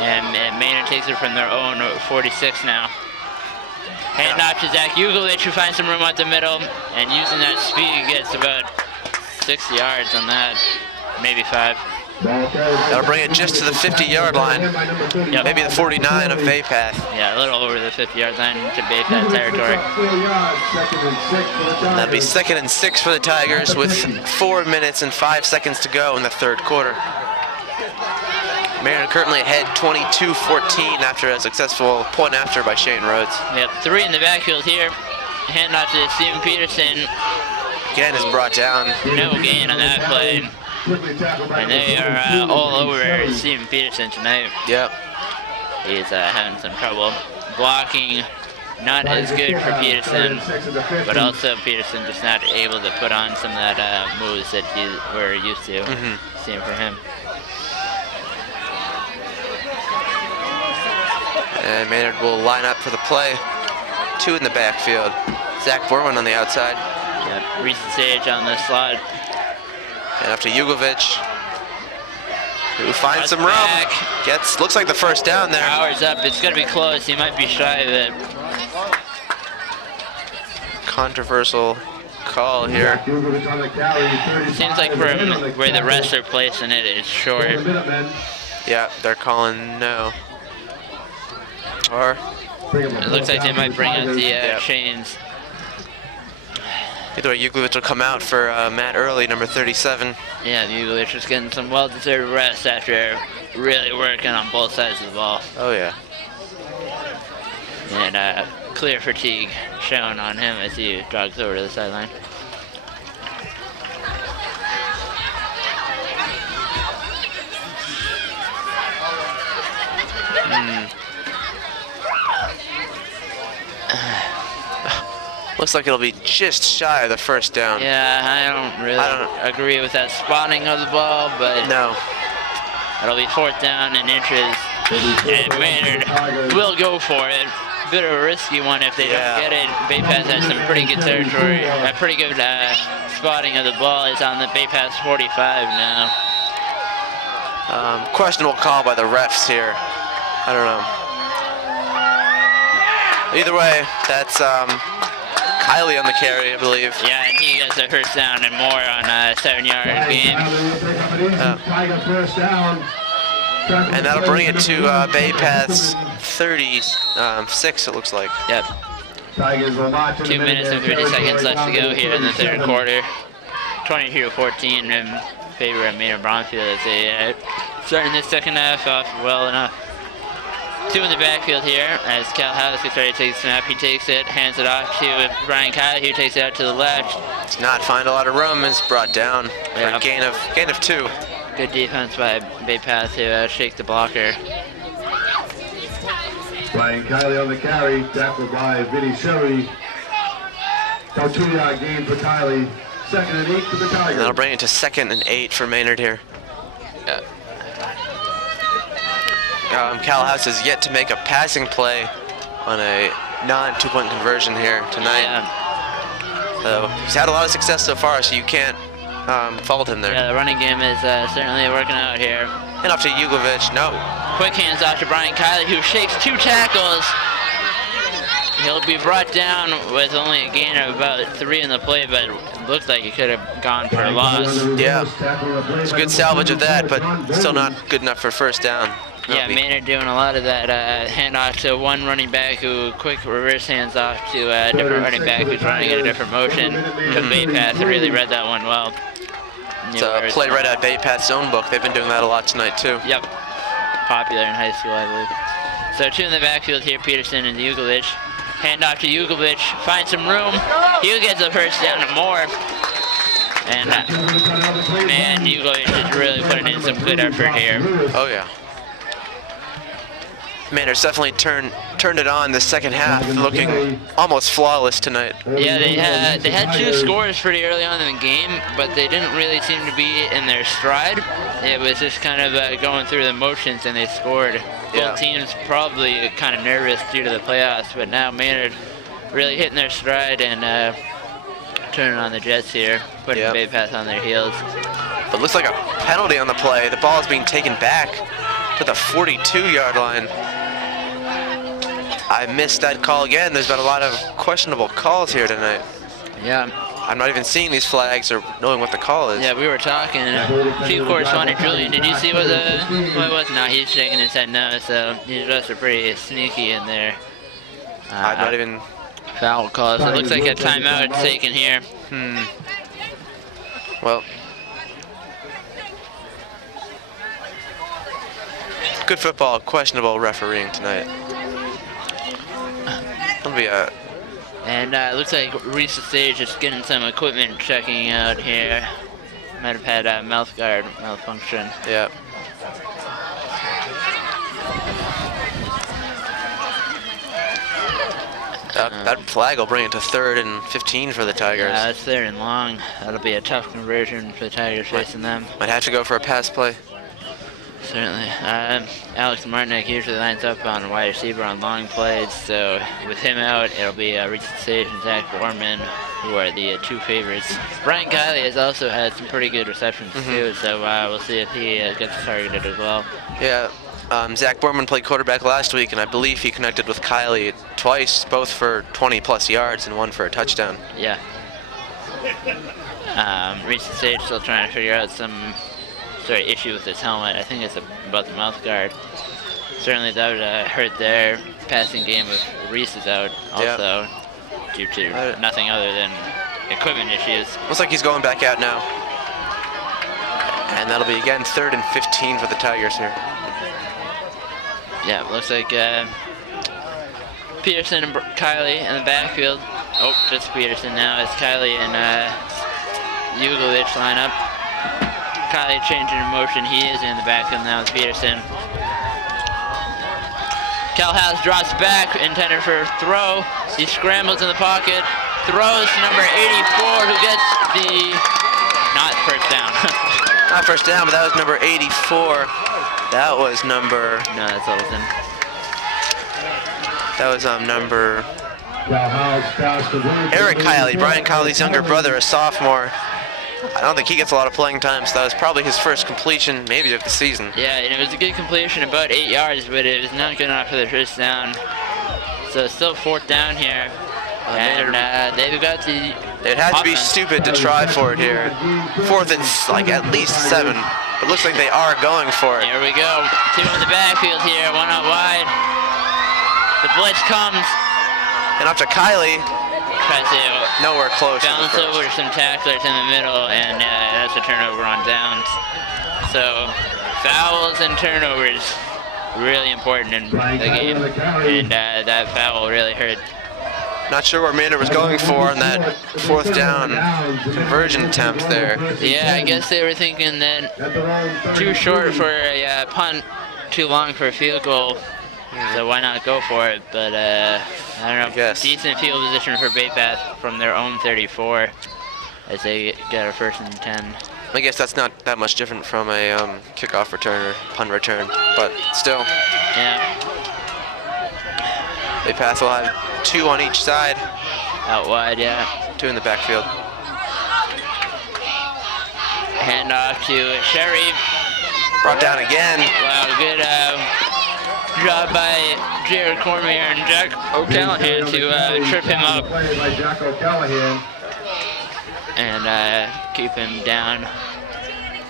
And Maynard takes it from their own 46 now. Handoff to Zach Ugolich, who finds some room at the middle, and using that speed gets about 6 yards on that, maybe 5. That'll bring it just to the 50-yard line. Yep. Maybe the 49 of Baypath. Yeah, a little over the 50-yard line to Baypath territory. That'll be 2nd and 6 for the Tigers with 4 minutes and 5 seconds to go in the 3rd quarter. Maynard currently ahead 22-14 after a successful point after by Shane Rhodes. Yep, 3 in the backfield here. Handoff to Steven Peterson. Again is brought down. No gain on that play. Quickly tackled by And they number are 42, all Vinny over Sherry. Stephen Peterson tonight. Yep. He's having some trouble blocking. Not as good for Peterson, but also Peterson just not able to put on some of that moves that we're used to seeing for him. And Maynard will line up for the play. 2 in the backfield. Zach Borman on the outside. Yep. Reese Sage on the slot. And up to Jugovic, who finds some room. Back. Looks like the first down there. Hours up. It's going to be close. He might be shy of it. Controversial call here. Seems like from where the refs are placing it, it's short. Yeah, they're calling no. Or It looks like they might bring out the Yep. chains. either way, Jugovic will come out for Matt Early, number 37. Yeah, Jugovic is getting some well-deserved rest after really working on both sides of the ball. Oh yeah. And clear fatigue shown on him as he jogs over to the sideline. Looks like it'll be just shy of the first down. Yeah, I don't really agree with that spotting of the ball, but No. it'll be 4th down and inches. And Maynard will go for it. Bit of a risky one if they Yeah. don't get it. Baypath has some pretty good territory, a pretty good spotting of the ball. It's on the Baypath 45 now. Questionable call by the refs here. I don't know. Either way, that's Kylie on the carry, I believe. Yeah, and he gets a first down and more on a 7-yard gain. And that'll bring it to Baypath's 36, it looks like. Yep. 2 minutes and 50 seconds left to go here in the 3rd quarter. 22-14 in favor of Maynard Bromfield as they starting this 2nd half off well enough. 2 in the backfield here as Cal House gets ready to take the snap. He takes it, hands it off to Brian Kyle, who takes it out to the left. Does not find a lot of room. Is brought down for Yeah. a gain of 2. Good defense by Baypath to shake the blocker. Brian Kiley on the carry, tackled by Vinny Sherry. No 2-yard gain for Kiley. 2nd and 8 for the And Tigers. that'll bring it to 2nd and 8 for Maynard here. Cal House has yet to make a passing play on a non-2-point conversion here tonight. Yeah, He's had a lot of success so far, so you can't fault him there. yeah, the running game is certainly working out here. And off to Jugovic. No. Quick hands off to Brian Kiley, who shakes 2 tackles. He'll be brought down with only a gain of about 3 in the play, but it looked like he could have gone for a loss. Yeah. It's a good salvage of that, but still not good enough for first down. Yeah, Maynard doing a lot of that handoff to one running back who quick reverse hands off to a different running back who's running in a different motion. To Baypath really read that one well. It's a play right out of Baypath's own book. They've been doing that a lot tonight, too. Yep. Popular in high school, I believe. So 2 in the backfield here, Peterson and Jugovic. Hand off to Jugovic, finds some room. He gets a first down and more. And man, Jugovic is really putting in some good effort here. Oh, yeah. Maynard's definitely turned it on the 2nd half, looking almost flawless tonight. Yeah, they had 2 scores pretty early on in the game, but they didn't really seem to be in their stride. It was just kind of going through the motions, and they scored. Yeah. Both teams probably kind of nervous due to the playoffs, but now Maynard really hitting their stride and turning on the Jets here, putting Yep. Baypath on their heels. But looks like a penalty on the play. The ball is being taken back to the 42-yard line. I missed that call again. There's been a lot of questionable calls here tonight. Yeah. I'm not even seeing these flags or knowing what the call is. Yeah, we were talking. Chief Correspondent Julian, did you see what it was? No, he's shaking his head no, so these refs are pretty sneaky in there. I'm not even... Foul calls. It looks like a timeout taken here. Well... Good football, questionable refereeing tonight. That'll be a... And it looks like Reese Stage is getting some equipment checking out here. might have had a mouth guard malfunction. Yeah. That flag will bring it to 3rd and 15 for the Tigers. Yeah, it's 3rd and long. That'll be a tough conversion for the Tigers facing them. Might have to go for a pass play. Certainly. Alex Martinek usually lines up on wide receiver on long plays, so with him out, it'll be Reese Sage and Zach Borman who are the 2 favorites. Brian Kiley has also had some pretty good receptions too, so we'll see if he gets targeted as well. Yeah. Zach Borman played quarterback last week, and I believe he connected with Kiley twice, both for 20-plus yards and 1 for a touchdown. Yeah. Reese Sage still trying to figure out some issue with his helmet. I think it's about the mouth guard. Certainly that would hurt their passing game if Reese is out also, due to nothing other than equipment issues. Looks like he's going back out now. And that'll be again 3rd and 15 for the Tigers here. Yeah, looks like Peterson and Kiley in the backfield. Oh, just Peterson now as Kiley and Ugovic line up. Kiley changing in motion. He is in the backfield now with Peterson. Calhouse drops back, intended for a throw. He scrambles in the pocket, throws to number 84, who gets the, not first down. Not first down, but that was number 84. That was number, No, that's Littleton. that was number Eric Kiley, Brian Kiley's younger brother, a sophomore. I don't think he gets a lot of playing time, so that was probably his first completion, maybe of the season. Yeah, and it was a good completion, about 8 yards, but it was not good enough for the first down. So it's still 4th down here. And they've got the It had to be offense. stupid to try for it here. 4th and like at least 7. It looks like they are going for it. Here we go. 2 in the backfield here, 1 out wide. The blitz comes. And up to Kiley, Tries to nowhere close. to the bounce first. over some tacklers in the middle, and that's a turnover on downs. So fouls and turnovers really important in the game, and that foul really hurt. Not sure where Maynard was going for on that 4th down conversion attempt there. Yeah, I guess they were thinking that too short for a punt, too long for a field goal. So why not go for it? But I don't know. Guess. Decent field position for Baypath from their own 34 as they get a 1st and 10. I guess that's not that much different from a kickoff return or punt return, but still, Yeah, Baypath will have 2 on each side, out wide. Yeah. 2 in the backfield. Hand off to Sherry. Brought down again. Wow, good job by Jared Cormier and Jack O'Callahan to trip him up Play by Jack O'Callahan. and keep him down.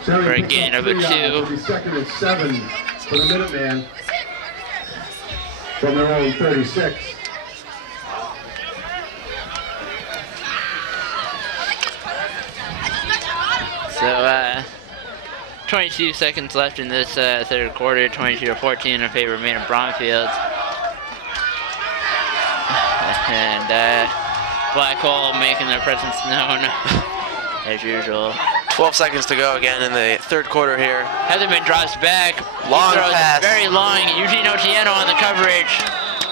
Cherry For a picks gain up of a 3 2. It'll be 2nd and 7 for the Minuteman from their own 36. So 22 seconds left in this 3rd quarter, 22-14 in favor of Maynard Bromfield. And Blackhole making their presence known as usual. 12 seconds to go again in the 3rd quarter here. Heatherman drops back. Long He throws pass. very long. Eugene Otieno on the coverage.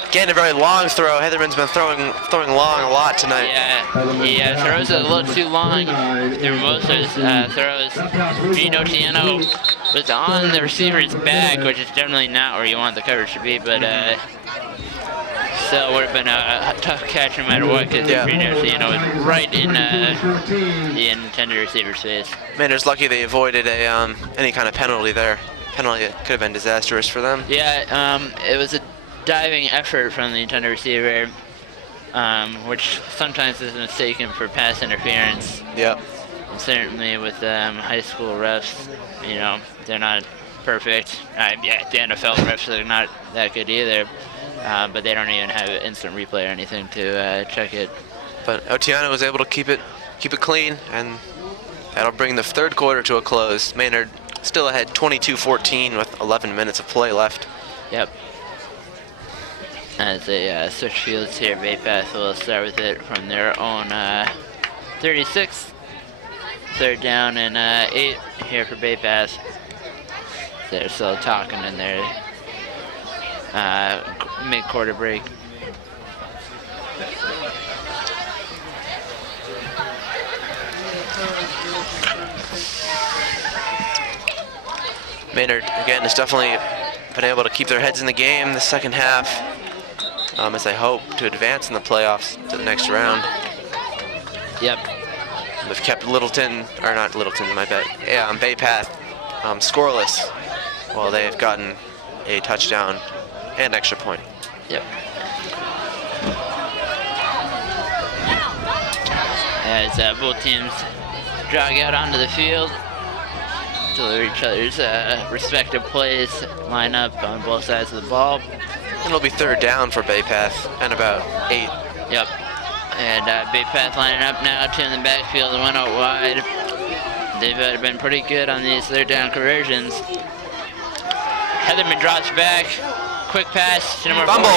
Again, a very long throw. Heatherman's been throwing long a lot tonight. Yeah, he throws it a little too long through most of his throws. Eugene Otieno was on the receiver's back, which is generally not where you want the coverage to be, but still would have been a tough catch no matter what, because Eugene Otieno was right in the intended receiver's face. Maynard's lucky they avoided a any kind of penalty there. Penalty that could have been disastrous for them. Yeah, it was a diving effort from the intended receiver, which sometimes is mistaken for pass interference. Yep. And certainly with high school refs, you know, they're not perfect. Yeah, the NFL refs are not that good either, but they don't even have instant replay or anything to check it. But Otieno was able to keep it clean, and that'll bring the 3rd quarter to a close. Maynard still ahead 22-14 with 11 minutes of play left. Yep. As they switch fields here, Baypath will start with it from their own 36. 3rd down and 8 here for Baypath. They're still talking in their mid-quarter break. Maynard, again, has definitely been able to keep their heads in the game the second half as they hope to advance in the playoffs to the next round. Yep. They've kept Littleton, or not Littleton, my bad, yeah, Baypath scoreless while they've gotten a touchdown and extra point. Yep. As both teams jog out onto the field, deliver each other's respective plays, line up on both sides of the ball. And it'll be 3rd down for Baypath and about 8. Yep. And Baypath lining up now, 2 in the backfield, 1 out wide. They've been pretty good on these 3rd down conversions. Heatherman drops back, quick pass to number 44. No,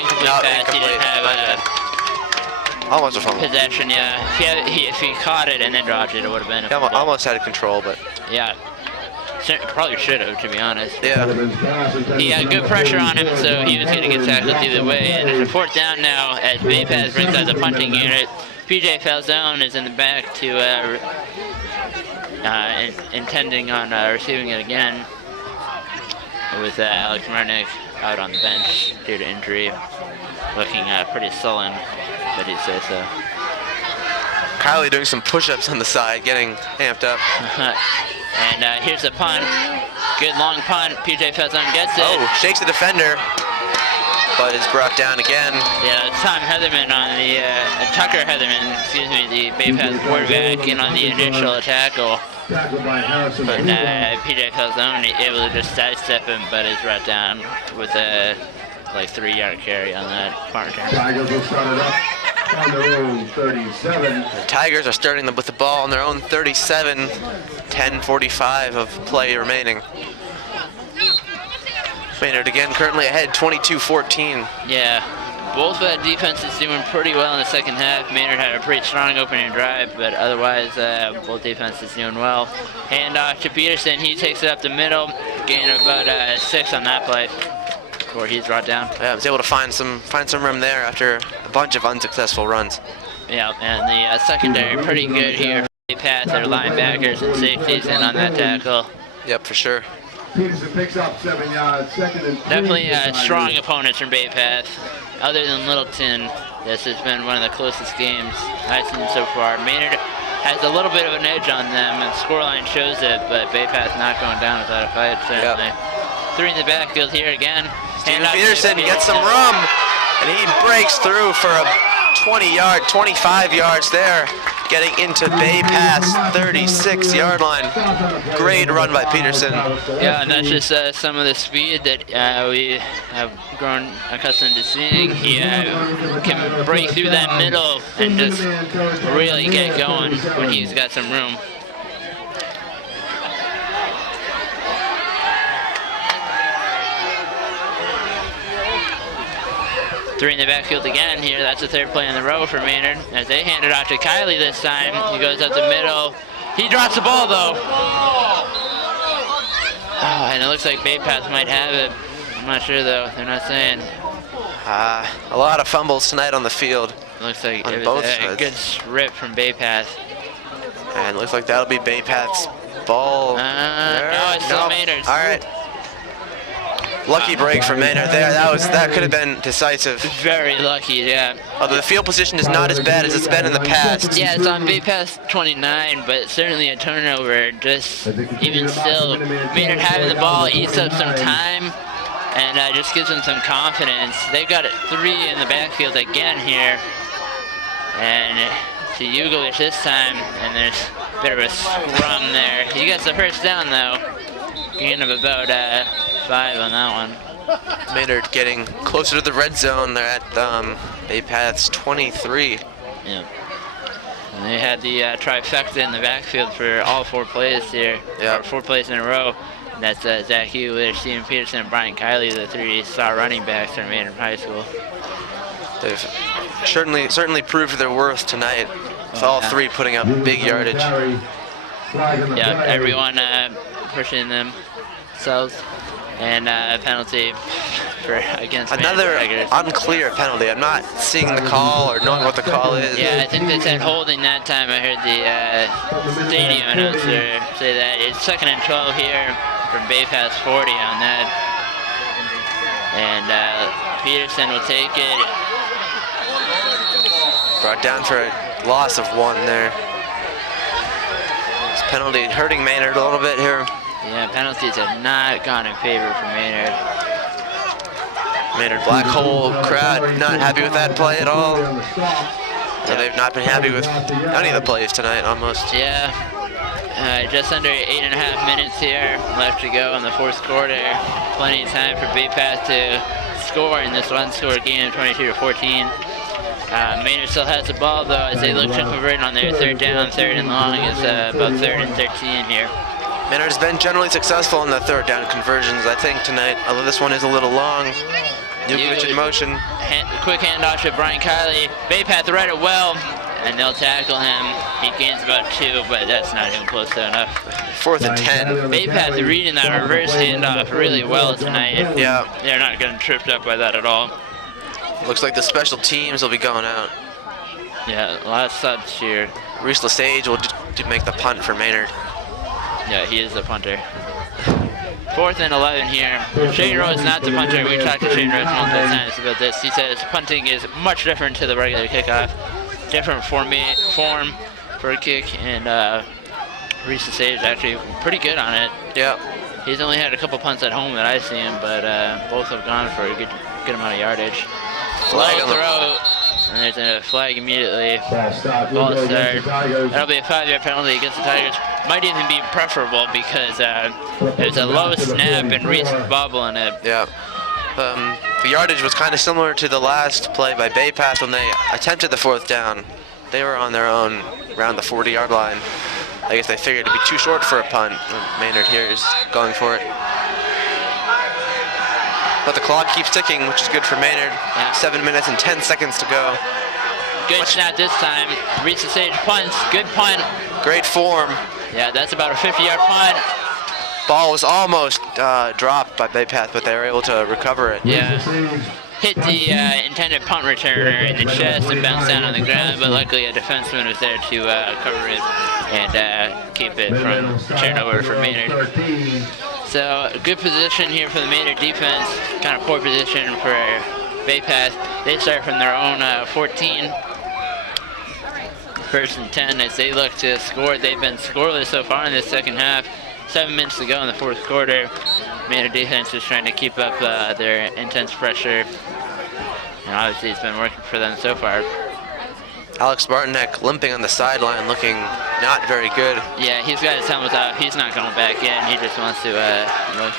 incomplete pass. He didn't have almost a fumble. Possession, yeah. If he caught it and then dropped it, it would have been a fumble. Almost had control, but... Yeah. Probably should have, to be honest. Yeah. He had good pressure on him, so he was going to get tackled either way. And it's a 4th down now as Baypath brings out the punting unit. PJ Falzone is in the back to intending on receiving it again, with Alex Mernick out on the bench due to injury, looking pretty sullen, but he'd say so. Kylie doing some push-ups on the side, getting amped up. And here's a punt. Good long punt. PJ Falzone gets it. Oh, shakes the defender, but is brought down again. Yeah, Tom Heatherman on the, Tucker Heatherman, excuse me, the Baypath quarterback, in on the initial tackle. But PJ Falzone able to just sidestep him, but is brought down with a 3-yard carry on that punt return. Tigers will start it up on their own 37. The Tigers are starting with the ball on their own 37. 10:45 of play remaining. Maynard again currently ahead 22-14. Yeah, both defenses doing pretty well in the second half. Maynard had a pretty strong opening drive, but otherwise both defenses doing well. Hand off to Peterson. He takes it up the middle, gain about 6 on that play before he's brought down. Yeah, was able to find some room there after a bunch of unsuccessful runs. Yeah, and the secondary pretty good here. Baypath, their linebackers and safeties in on that tackle. Yep, for sure. Peterson picks up 7 yards, 2nd and 3. Definitely strong opponents from Baypath. Other than Littleton, this has been one of the closest games I've seen so far. Maynard has a little bit of an edge on them, and scoreline shows it, but Baypath not going down without a fight, certainly. Yep. 3 in the backfield here again. Steven Peterson gets some room, and he breaks through for a 25 yards there, getting into Baypath's 36-yard line. Great run by Peterson. Yeah, and that's just some of the speed that we have grown accustomed to seeing. He can break through that middle and just really get going when he's got some room. Three in the backfield again here. That's the 3rd play in the row for Maynard as they hand it off to Kylie this time. He goes up the middle. He drops the ball though. Oh, and it looks like Baypath might have it. I'm not sure though. They're not saying. A lot of fumbles tonight on the field. It looks like it was a good rip from Baypath. And it looks like that'll be Baypath's ball. No, it's still Maynard's. All right. Lucky break for Maynard there. That could have been decisive. Very lucky, yeah. Although the field position is not as bad as it's been in the past. Yeah, it's on Baypath 29, but certainly a turnover. Just even still, Maynard having the ball eats up some time and just gives them some confidence. They've got 3 in the backfield again here, and to Ugovic this time, and there's a bit of a scrum there. He gets the first down though, gain of about 5 on that one. Maynard getting closer to the red zone. They're at Baypath's 23. Yeah. And they had the trifecta in the backfield for all 4 plays here. Yeah. 4 plays in a row. And that's Zach Hewitt, Steven Peterson, and Brian Kiley, the 3 star running backs from Maynard High School. They've certainly proved their worth tonight. with all three putting up big yardage. Yeah, everyone pushing themselves, and penalty for against Another Tigers. unclear penalty. I'm not seeing the call or knowing what the call is. Yeah, I think they said holding that time. I heard the stadium announcer say that it's 2nd and 12 here from Baypath 40 on that, and Peterson will take it. Brought down for a loss of 1 there. This penalty hurting Maynard a little bit here. Yeah, penalties have not gone in favor for Maynard. Maynard Black Hole crowd not happy with that play at all. So they've not been happy with any of the plays tonight almost. Yeah, just under 8.5 minutes here left to go in the 4th quarter. Plenty of time for Baypath to score in this one-score game, 22-14. Maynard still has the ball though as they look to convert on their 3rd down, 3rd and long. It's about 3rd and 13 here. Maynard has been generally successful in the 3rd down conversions, I think, tonight, although this one is a little long. Nukovic in motion. Quick handoff to Brian Kiley. Baypath read it well, and they'll tackle him. He gains about 2, but that's not even close to enough. 4th and 10. Baypath reading that reverse handoff really well tonight. Yeah. They're not getting tripped up by that at all. Looks like the special teams will be going out. Yeah, a lot of subs here. Reese Lesage will make the punt for Maynard. Yeah, he is the punter. 4th and 11 here. Shane Rose is not the punter. We talked to Shane Rose multiple times about this. He says punting is much different to the regular kickoff. Different form for a kick, and Reese Lesage is actually pretty good on it. Yeah. He's only had a couple punts at home that I've seen, but both have gone for a good amount of yardage. Flag on the throw, and there's a flag immediately. Ball start. That'll be a 5-yard penalty against the Tigers. Might even be preferable because there's a low snap and Reese bobble in it. Yeah. The yardage was kind of similar to the last play by Baypath when they attempted the 4th down. They were on their own around the 40-yard line. I guess they figured it'd be too short for a punt. Maynard here is going for it. But the clock keeps ticking, which is good for Maynard. Yeah. 7 minutes and 10 seconds to go. Good snap this time. Reese Lesage punts. Good punt. Great form. Yeah, that's about a 50-yard punt. Ball was almost dropped by Baypath, but they were able to recover it. Yeah. Hit the intended punt returner in the chest and bounced down on the ground, but luckily a defenseman was there to cover it and keep it from turnover for Maynard. So good position here for the Maynard defense, kind of poor position for Baypath. They start from their own 14. 1st and 10 as they look to score. They've been scoreless so far in this 2nd half. 7 minutes to go in the 4th quarter. Maynard defense is trying to keep up their intense pressure. And obviously it's been working for them so far. Alex Bartonek limping on the sideline, looking not very good. Yeah, he's got his helmet off. He's not going back in. He just wants to look.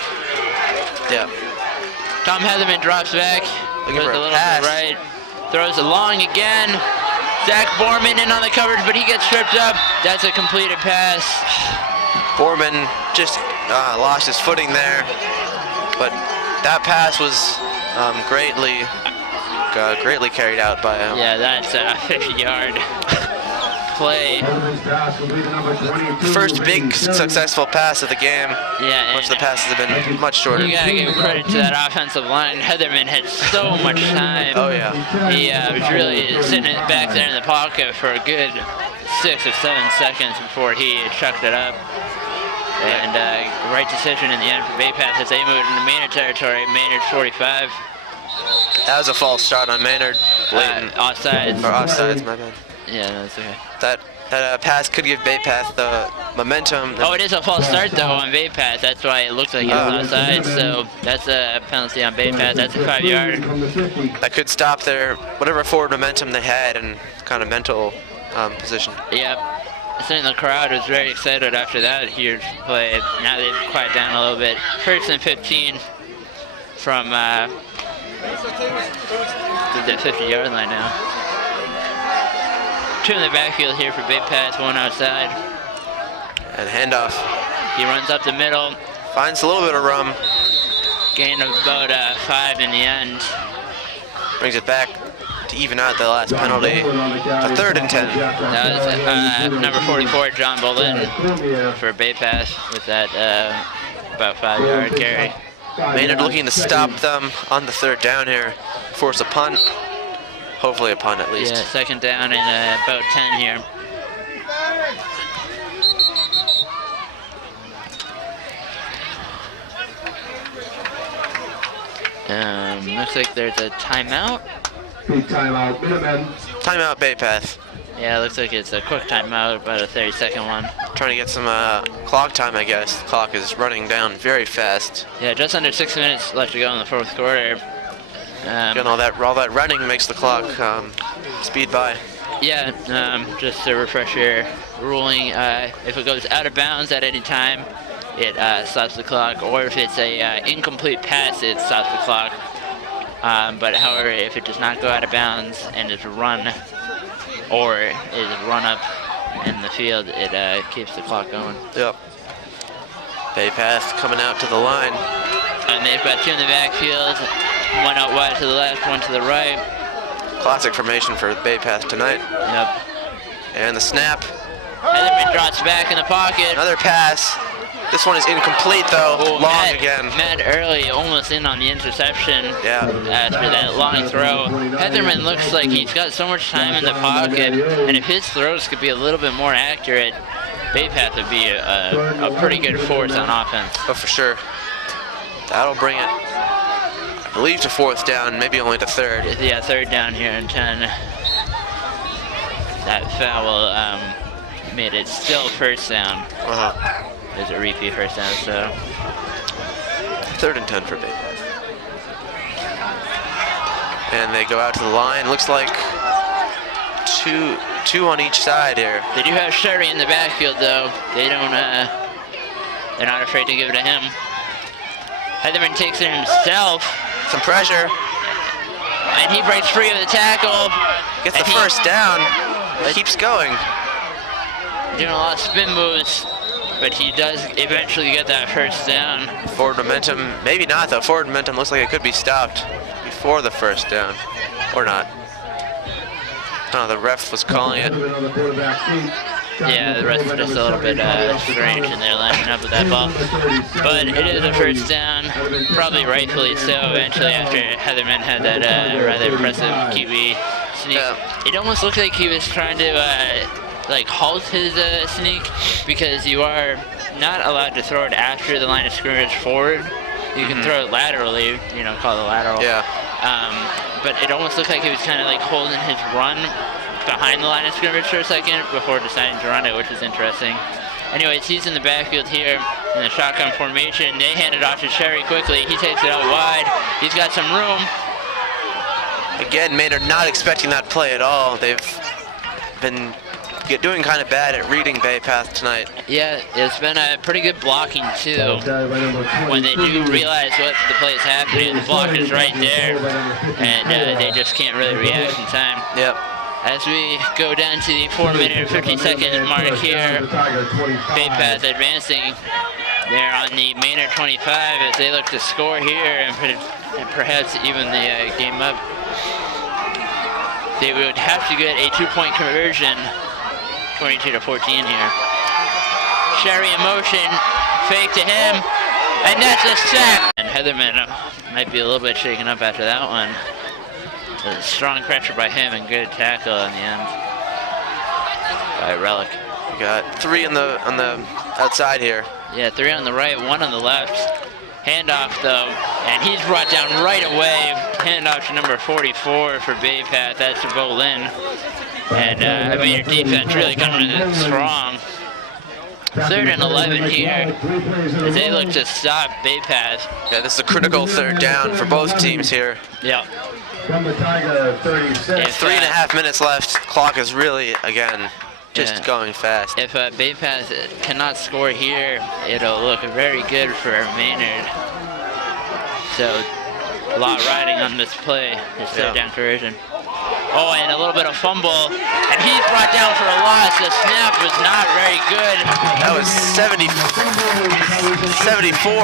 Yeah. Tom Heatherman drops back. Looking Goes for a a little pass. to the right. Throws it long again. Zach Borman in on the coverage, but he gets tripped up. That's a completed pass. Borman just lost his footing there, but that pass was greatly carried out by him. Yeah, that's a 50-yard play. First big successful pass of the game. Yeah, Most of the passes have been much shorter. you gotta give credit to that offensive line. Heatherman had so much time. Oh yeah. He was really sitting back there in the pocket for a good 6 or 7 seconds before he chucked it up. And right decision in the end for Baypath as they moved into Maynard territory. Maynard 45. That was a false start on Maynard. Blatant. Offsides. Or offsides, my bad. Yeah, no, that's okay. That pass could give Baypath the momentum. Oh, it is a false start though on Baypath. That's why it looked like it was offside. So that's a penalty on Baypath. That's a 5-yard. That could stop their whatever forward momentum they had and kind of mental position. Yep. Certainly the crowd was very excited after that huge play. Now they've quieted down a little bit. 1st and 15 from the 50-yard line now. 2 in the backfield here for Baypath, 1 outside. And handoff. He runs up the middle. Finds a little bit of room. Gain of about 5 in the end. Brings it back. to even out the last penalty. A 3rd and 10. That was number 44, John Boleyn, for Baypath with that about 5-yard carry. Maynard looking to stop them on the 3rd down here. Force a punt. Hopefully a punt at least. Yeah, 2nd down and about 10 here. Looks like there's a timeout. Timeout, Minutemen. Timeout Baypath. Yeah, looks like it's a quick timeout, about a 30-second one. Trying to get some clock time, I guess. The clock is running down very fast. Yeah, just under 6 minutes left to go in the 4th quarter. Again, all that running makes the clock speed by. Yeah, just to refresh your ruling, if it goes out of bounds at any time, it stops the clock, or if it's a incomplete pass, it stops the clock. But however, if it does not go out of bounds and is run, or is run up in the field, it keeps the clock going. Yep. Baypath coming out to the line. And they've got 2 in the backfield, 1 out wide to the left, 1 to the right. Classic formation for Baypath tonight. Yep. And the snap. Heatherman drops back in the pocket. Another pass. This one is incomplete though. Oh, Long again. Matt Early almost in on the interception. Yeah. After that long throw. Heatherman looks like he's got so much time in the pocket, and if his throws could be a little bit more accurate, Baypath would be a pretty good force on offense. Oh, for sure. That'll bring it, I believe, to 4th down, maybe only to 3rd. Yeah, 3rd down here and 10. That foul made it still 1st down. There's a repeat 1st down, so. 3rd and 10 for Baypath. And they go out to the line. Looks like two on each side here. They do have Sherry in the backfield, though. They don't, they're not afraid to give it to him. Heatherman takes it himself. Some pressure. And he breaks free of the tackle. Gets the 1st down. Keeps going. Doing a lot of spin moves, but he does eventually get that 1st down. Forward momentum, maybe not though. Forward momentum looks like it could be stopped before the 1st down. Or not. Oh, the ref was calling it. Yeah, the rest are just a little bit strange in their lining up with that ball. But it is a 1st down, probably rightfully so, eventually after Heatherman had that rather impressive QB sneak. It almost looked like he was trying to like halt his sneak, because you are not allowed to throw it after the line of scrimmage forward. You can throw it laterally, you know, call it lateral. Yeah. But it almost looked like he was kind of like holding his run behind the line of scrimmage for a second before deciding to run it, which is interesting. Anyways, he's in the backfield here in the shotgun formation. They hand it off to Sherry quickly. He takes it out wide. He's got some room. Again, Maynard not expecting that play at all. They've been doing kind of bad at reading Baypath tonight. Yeah, it's been a pretty good blocking too. When they do realize what the play is happening, the block is right there, and they just can't really react in time. Yep. As we go down to the 4-minute and 50-second mark here, Baypath advancing. They're on the Maynard 25 as they look to score here and perhaps even the game up. They would have to get a 2-point conversion, 22-14 here. Sherry in motion, fake to him, and that's a sack. And Heatherman might be a little bit shaken up after that one. A strong pressure by him and good tackle in the end by Relic. We got 3 on the outside here. Yeah, 3 on the right, 1 on the left. Handoff though, and he's brought down right away. Handoff to number 44 for Baypath. That's to Bolin. And I mean, your defense really coming in strong. 3rd and 11 here as they look to stop Baypath. Yeah, this is a critical 3rd down for both teams here. Yep. From the Tiger, 36. 3.5 minutes left. Clock is really, again, just going fast. If Baypath cannot score here, it'll look very good for Maynard. So, a lot riding on this play, this 3rd down conversion. Oh, and a little bit of fumble. And he's brought down for a loss. The snap was not very good. That was 74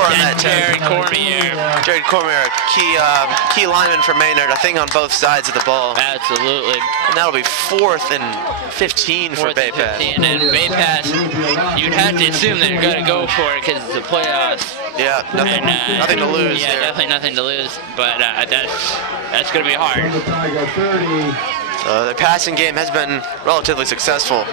on that Jared time. Cormier. Jared Cormier, key lineman for Maynard, I think on both sides of the ball. Absolutely. And that'll be 4th and 15 for 4th and Baypath. 15, and Baypath, you'd have to assume they're going to go for it because it's the playoffs. Yeah, nothing, And, nothing to lose Yeah, there. definitely nothing to lose, but that's going to be hard. The passing game has been relatively successful.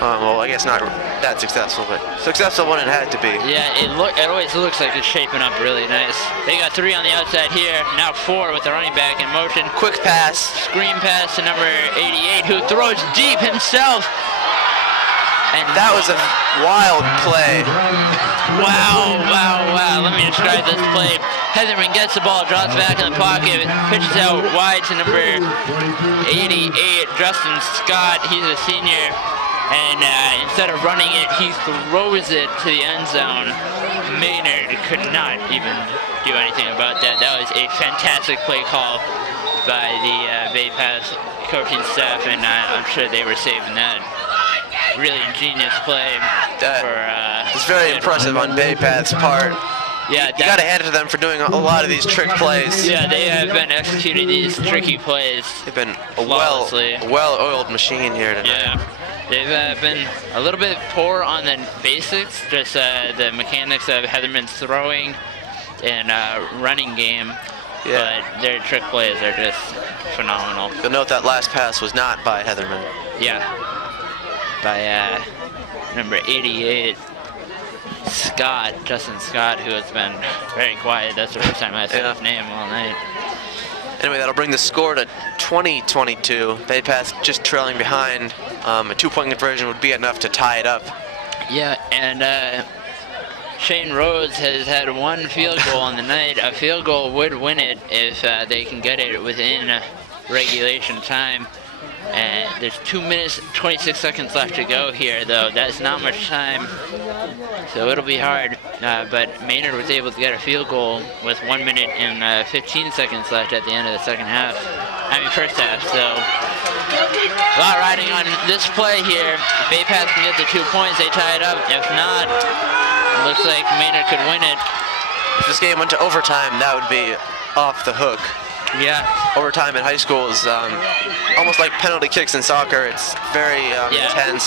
Well, I guess not that successful, but successful when it had to be. Yeah, it always looks like it's shaping up really nice. They got 3 on the outside here, now 4 with the running back in motion. Quick pass. Screen pass to number 88, who throws deep himself. And That was a wild play. wow. Let me describe this play. Heatherman gets the ball, drops back in the pocket, pitches out wide to number 88, Justin Scott. He's a senior. And instead of running it, he throws it to the end zone. Maynard could not even do anything about that. That was a fantastic play call by the Baypath coaching staff, and I'm sure they were saving that. Really ingenious play. It's very impressive on Baypath's part. Yeah, You gotta hand it to them for doing a lot of these trick plays. Yeah, they have been executing these tricky plays. They've been a flawlessly. well-oiled machine here tonight. Yeah, they've been a little bit poor on the basics, just the mechanics of Heatherman's throwing and running game. Yeah. But their trick plays are just phenomenal. You'll note that last pass was not by Heatherman. Yeah, by number 88, Scott, Justin Scott, who has been very quiet. That's the first time I said his name all night. Anyway, that'll bring the score to 20-22. Baypath just trailing behind. A 2-point conversion would be enough to tie it up. Yeah, and Shane Rhodes has had 1 field goal on the night. A field goal would win it if they can get it within regulation time. And there's 2 minutes, 26 seconds left to go here, though. That's not much time, so it'll be hard. But Maynard was able to get a field goal with 1 minute and 15 seconds left at the end of the first half. So a lot riding on this play here. Baypath can get the 2 points, they tie it up. If not, it looks like Maynard could win it. If this game went to overtime, that would be off the hook. Yeah. Overtime in high school is almost like penalty kicks in soccer. It's very intense.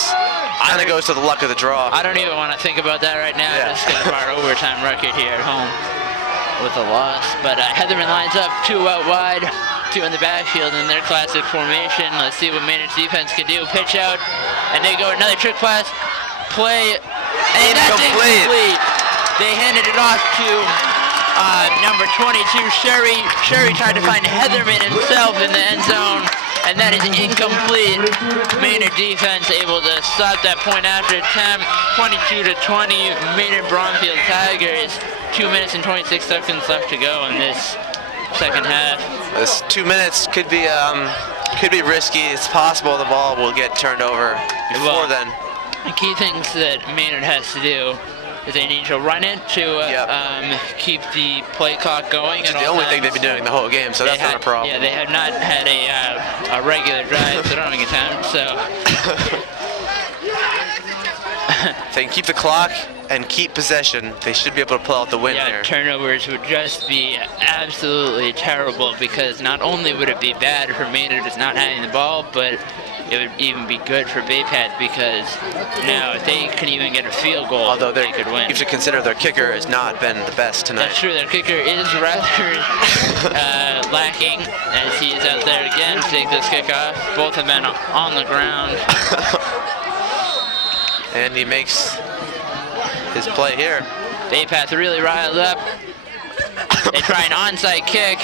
Kind of goes to the luck of the draw. I don't even want to think about that right now. Just because of our overtime record here at home with a loss. But Heatherman lines up 2 out wide, 2 in the backfield in their classic formation. Let's see what Maynard's defense can do. Pitch out, and they go another trick pass. Play, and that's incomplete. They handed it off to number 22, Sherry. Sherry tried to find Heatherman himself in the end zone, and that is incomplete. Maynard defense able to stop that point after attempt. 22-20, Maynard Bromfield Tigers. 2 minutes and 26 seconds left to go in this second half. This 2 minutes could be risky. It's possible the ball will get turned over before then. The key things that Maynard has to do is they need to run it to keep the play clock going. Which is the only thing they've been doing the whole game, so that's not a problem. Yeah, they have not had a regular drive, so throwing attempt, so. If they can keep the clock and keep possession, they should be able to pull out the win Yeah, there. turnovers would just be absolutely terrible, because not only would it be bad for Maynard just not having the ball, but it would even be good for Baypath, because now if they can even get a field goal, Although they could win. you should consider their kicker has not been the best tonight. That's true, their kicker is rather lacking, as he is out there again to take this kickoff. Both have been on the ground. And he makes his play here. Baypath really riled up. They try an onside kick.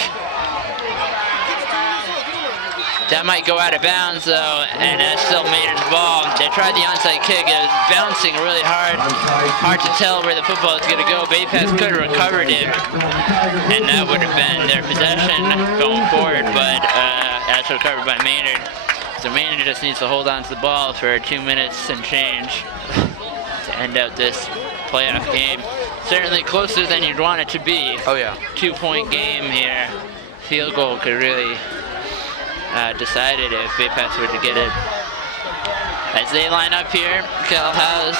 That might go out of bounds though, and that's still Maynard's ball. They tried the onside kick, it was bouncing really hard. Hard to tell where the football is gonna go. Baypath could have recovered it, and that would have been their possession going forward, but that's recovered by Maynard. So Maynard just needs to hold on to the ball for 2 minutes and change to end out this playoff game. Certainly closer than you'd want it to be. Oh yeah. 2 point game here. Field goal could really decided if Baypath were to get it. As they line up here, Cal House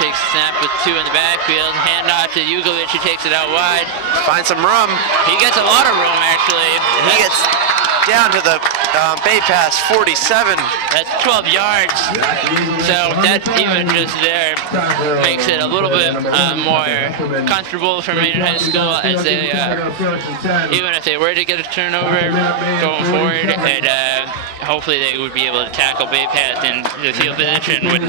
takes a snap with 2 in the backfield. Handoff to Jugovic, who takes it out wide. Find some room. He gets a lot of room, actually. He gets down to the Baypath 47. That's 12 yards. So that even just there makes it a little bit more comfortable for Maynard High School, as they, even if they were to get a turnover going forward, and hopefully they would be able to tackle Baypath, and the field position would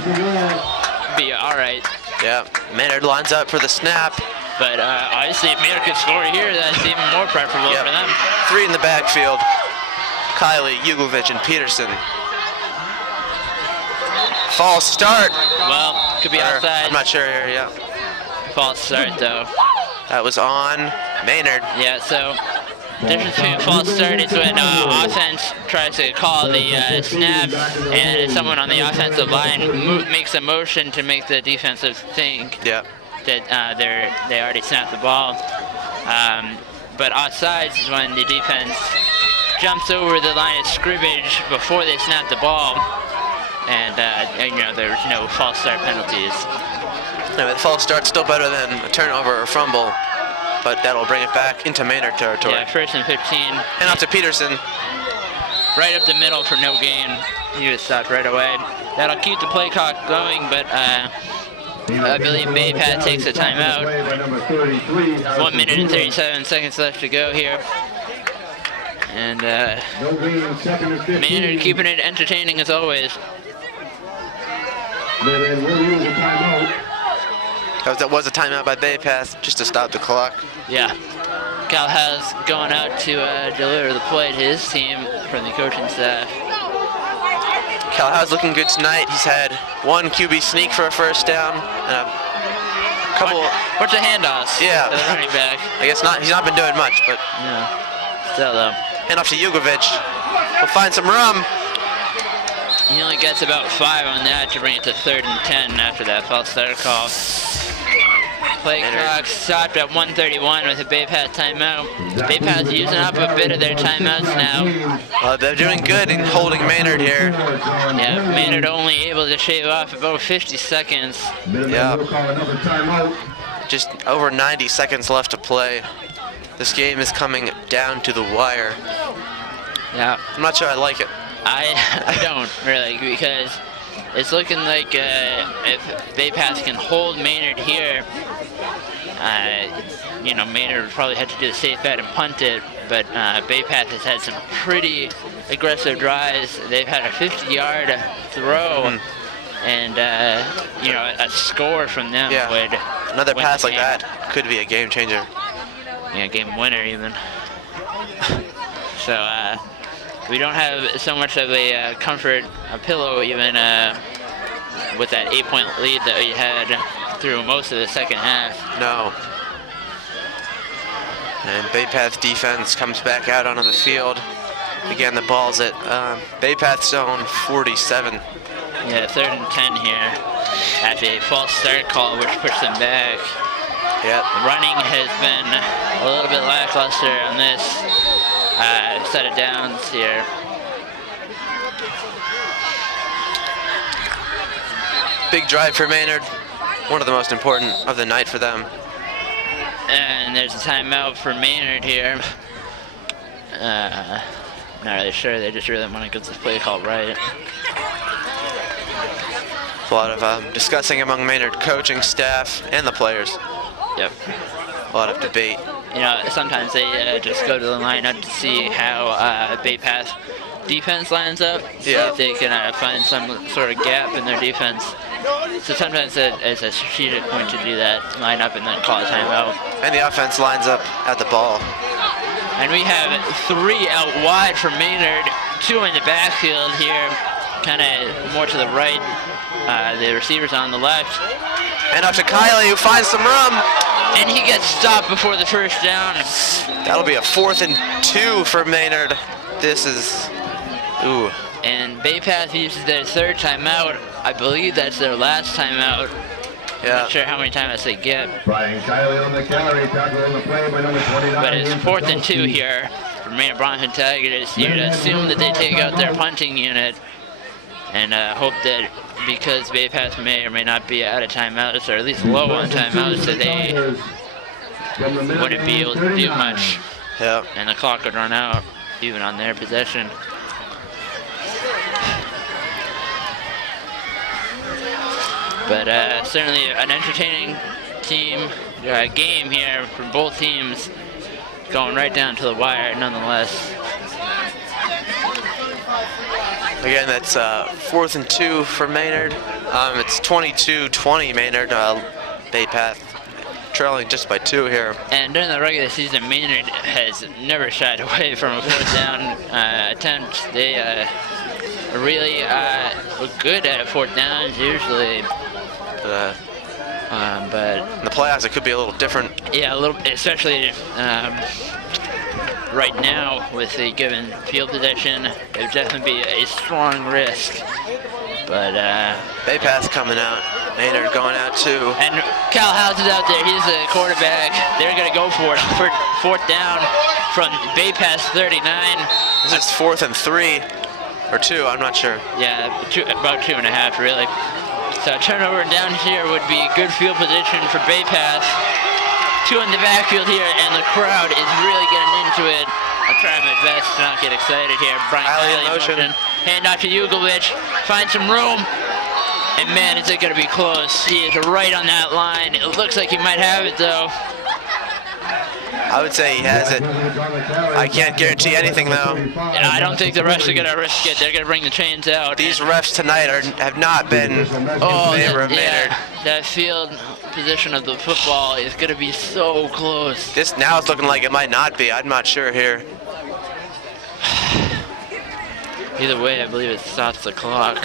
be all right. Yeah, Maynard lines up for the snap. But obviously, if Maynard could score here, that's even more preferable for them. 3 in the backfield. Kylie, Jugovic, and Peterson. False start. Well, could be outside. I'm not sure here, yeah. False start, though. That was on Maynard. Yeah, so difference between false start is when offense tries to call the snap, and someone on the offensive line makes a motion to make the defensive think that they already snapped the ball. But offsides is when the defense jumps over the line of scrimmage before they snap the ball, and there's no false start penalties. Yeah, the false start's still better than a turnover or fumble, but that'll bring it back into Maynard territory. Yeah, 1st and 15. And off to Peterson. Right up the middle for no gain. He was stopped right away. That'll keep the play clock going, but I believe Baypath takes a timeout. 1 minute and 37 seconds left to go here. And Maynard keeping it entertaining as always. That was a timeout by Baypath just to stop the clock. Yeah. Cal has going out to deliver the play to his team from the coaching staff. Cal Howe's looking good tonight. He's had 1 QB sneak for a first down and a couple. Bunch of handoffs. Yeah. To the running back. I guess not. He's not been doing much, but. Yeah. Still though. Hand off to Jugovic. We'll find some room. He only gets about 5 on that to bring it to 3rd and 10 after that false start call. Play clock stopped at 1:31 with a Baypath timeout. Baypath's using up a bit of their timeouts now. They're doing good in holding Maynard here. Yeah, Maynard only able to shave off about 50 seconds. Yeah. Just over 90 seconds left to play. This game is coming down to the wire. Yeah. I'm not sure I like it. I don't really, because it's looking like if Baypath can hold Maynard here, Maynard would probably have to do the safe bet and punt it, but Baypath has had some pretty aggressive drives. They've had a 50-yard throw, and a score from them would another win pass the like game. that could be a game changer. Yeah, game winner even. So we don't have so much of a pillow even with that 8-point lead that we had through most of the second half. No. And Baypath defense comes back out onto the field. Again, the ball's at Baypath zone 47. Yeah, 3rd and 10 here after a false start call, which pushed them back. Yep. Running has been a little bit lackluster on this set of downs here. Big drive for Maynard. One of the most important of the night for them. And there's a timeout for Maynard here. Not really sure. They just really want to get this play call right. A lot of discussing among Maynard coaching staff and the players. Yep. A lot of debate. Sometimes they just go to the lineup to see how Baypath defense lines up, see if they can find some sort of gap in their defense. So sometimes it's a strategic point to do that, line up and then call a timeout. And the offense lines up at the ball. And we have 3 out wide for Maynard, 2 in the backfield here, kind of more to the right. The receivers on the left. And up to Kylie, who finds some room. And he gets stopped before the first down. That'll be a 4th and 2 for Maynard. This is, ooh. And Baypath uses their 3rd timeout. I believe that's their last timeout. Yeah. Not sure how many timeouts they get. Brian Kiley on the carry, tackle on the play by number 29. But it's 4th and 2 here. for Maynard Bromfield Tigers, you'd assume that they take out their punting unit and hope that because Baypath may or may not be out of timeouts, or at least low on timeouts, that they wouldn't be able to do much. Yep. And the clock would run out even on their possession. But certainly an entertaining game here from both teams, going right down to the wire nonetheless. Again, that's 4th and 2 for Maynard. It's 22-20 Maynard. Baypath trailing just by 2 here. And during the regular season, Maynard has never shied away from a 4th down attempt. They really were good at 4th downs usually. But in the playoffs, it could be a little different. Yeah, a little, especially right now with the given field position. It would definitely be a strong risk. But Baypath coming out. Maynard going out too. And Cal House is out there. He's the quarterback. They're going to go for it for 4th down from Baypath 39. This is 4th and 3 or 2. I'm not sure. Yeah, about 2.5 really. So a turnover down here would be good field position for Baypath. 2 in the backfield here, and the crowd is really getting into it. I'm trying my best to not get excited here. Brian Kiley in motion. Hand off to Yugovic. Find some room. And man, is it going to be close. He is right on that line. It looks like he might have it though. I would say he has it. I can't guarantee anything though. And I don't think the refs are going to risk it. They're going to bring the chains out. These refs tonight have not been in favor of Maynard. That field position of the football is going to be so close. This now it's looking like it might not be. I'm not sure here. Either way, I believe it stops the clock.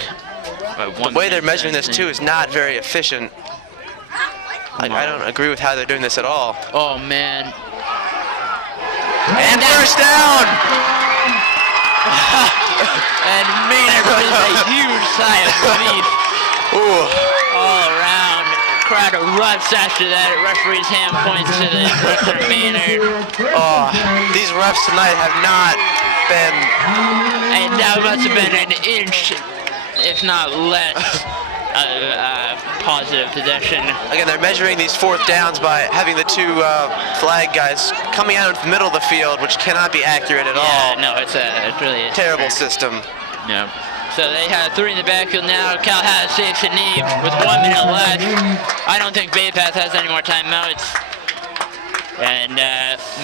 The way they're measuring this too is not very efficient. I don't agree with how they're doing this at all. Oh man. And first down! And Maynard brings a huge sigh of relief. Ooh. All around. Crowd erupts after that. Referee's hand points to the ref of Maynard. Oh, these refs tonight have not been. And that must have been an inch, if not less, positive possession. Again, they're measuring these 4th downs by having the 2 flag guys coming out into the middle of the field, which cannot be accurate at all. No, it's really Terrible system. No. So they have 3 in the backfield now. Cal has takes a knee with 1 minute left. I don't think Baypath has any more timeouts. And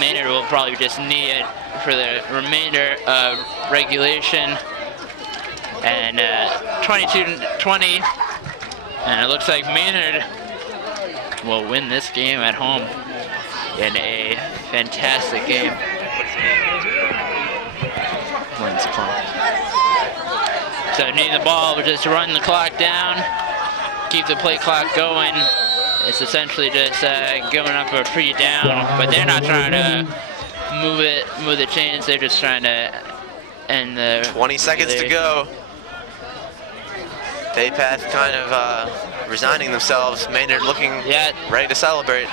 Maynard will probably just knee it for the remainder of regulation. And 22-20. And it looks like Maynard will win this game at home in a fantastic game. Wins the clock. So needing the ball, we'll just run the clock down, keep the play clock going. It's essentially just going up a free down, but they're not trying to move the chains. They're just trying to end the. 20 seconds to go. Baypath kind of resigning themselves. Maynard looking ready to celebrate.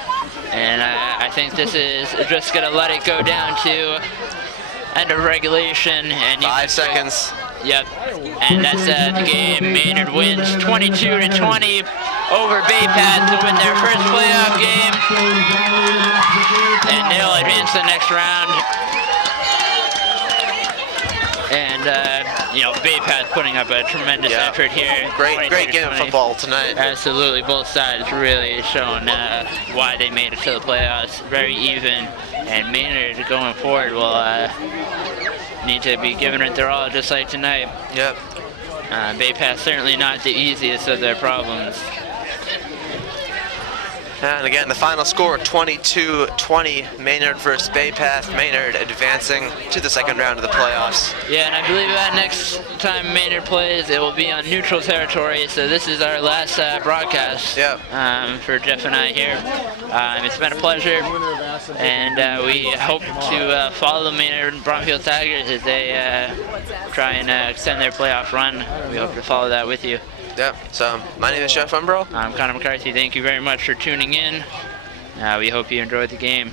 And I think this is just going to let it go down to end of regulation. And 5 seconds. Yep. And that's the game. Maynard wins 22-20 over Baypath to win their first playoff game. And they'll advance to the next round. And, Baypath putting up a tremendous effort here. Great game of football tonight. Absolutely, both sides really showing why they made it to the playoffs. Very even, and Maynard going forward will need to be giving it their all, just like tonight. Yep. Baypath certainly not the easiest of their problems. And again, the final score, 22-20, Maynard versus Baypath. Maynard advancing to the second round of the playoffs. Yeah, and I believe that next time Maynard plays, it will be on neutral territory. So this is our last broadcast for Jeff and I here. It's been a pleasure, and we hope to follow the Maynard Bromfield Tigers as they try and extend their playoff run. We hope to follow that with you. Yep, so my name is Jeff Umbro. I'm Connor McCarthy. Thank you very much for tuning in. We hope you enjoyed the game.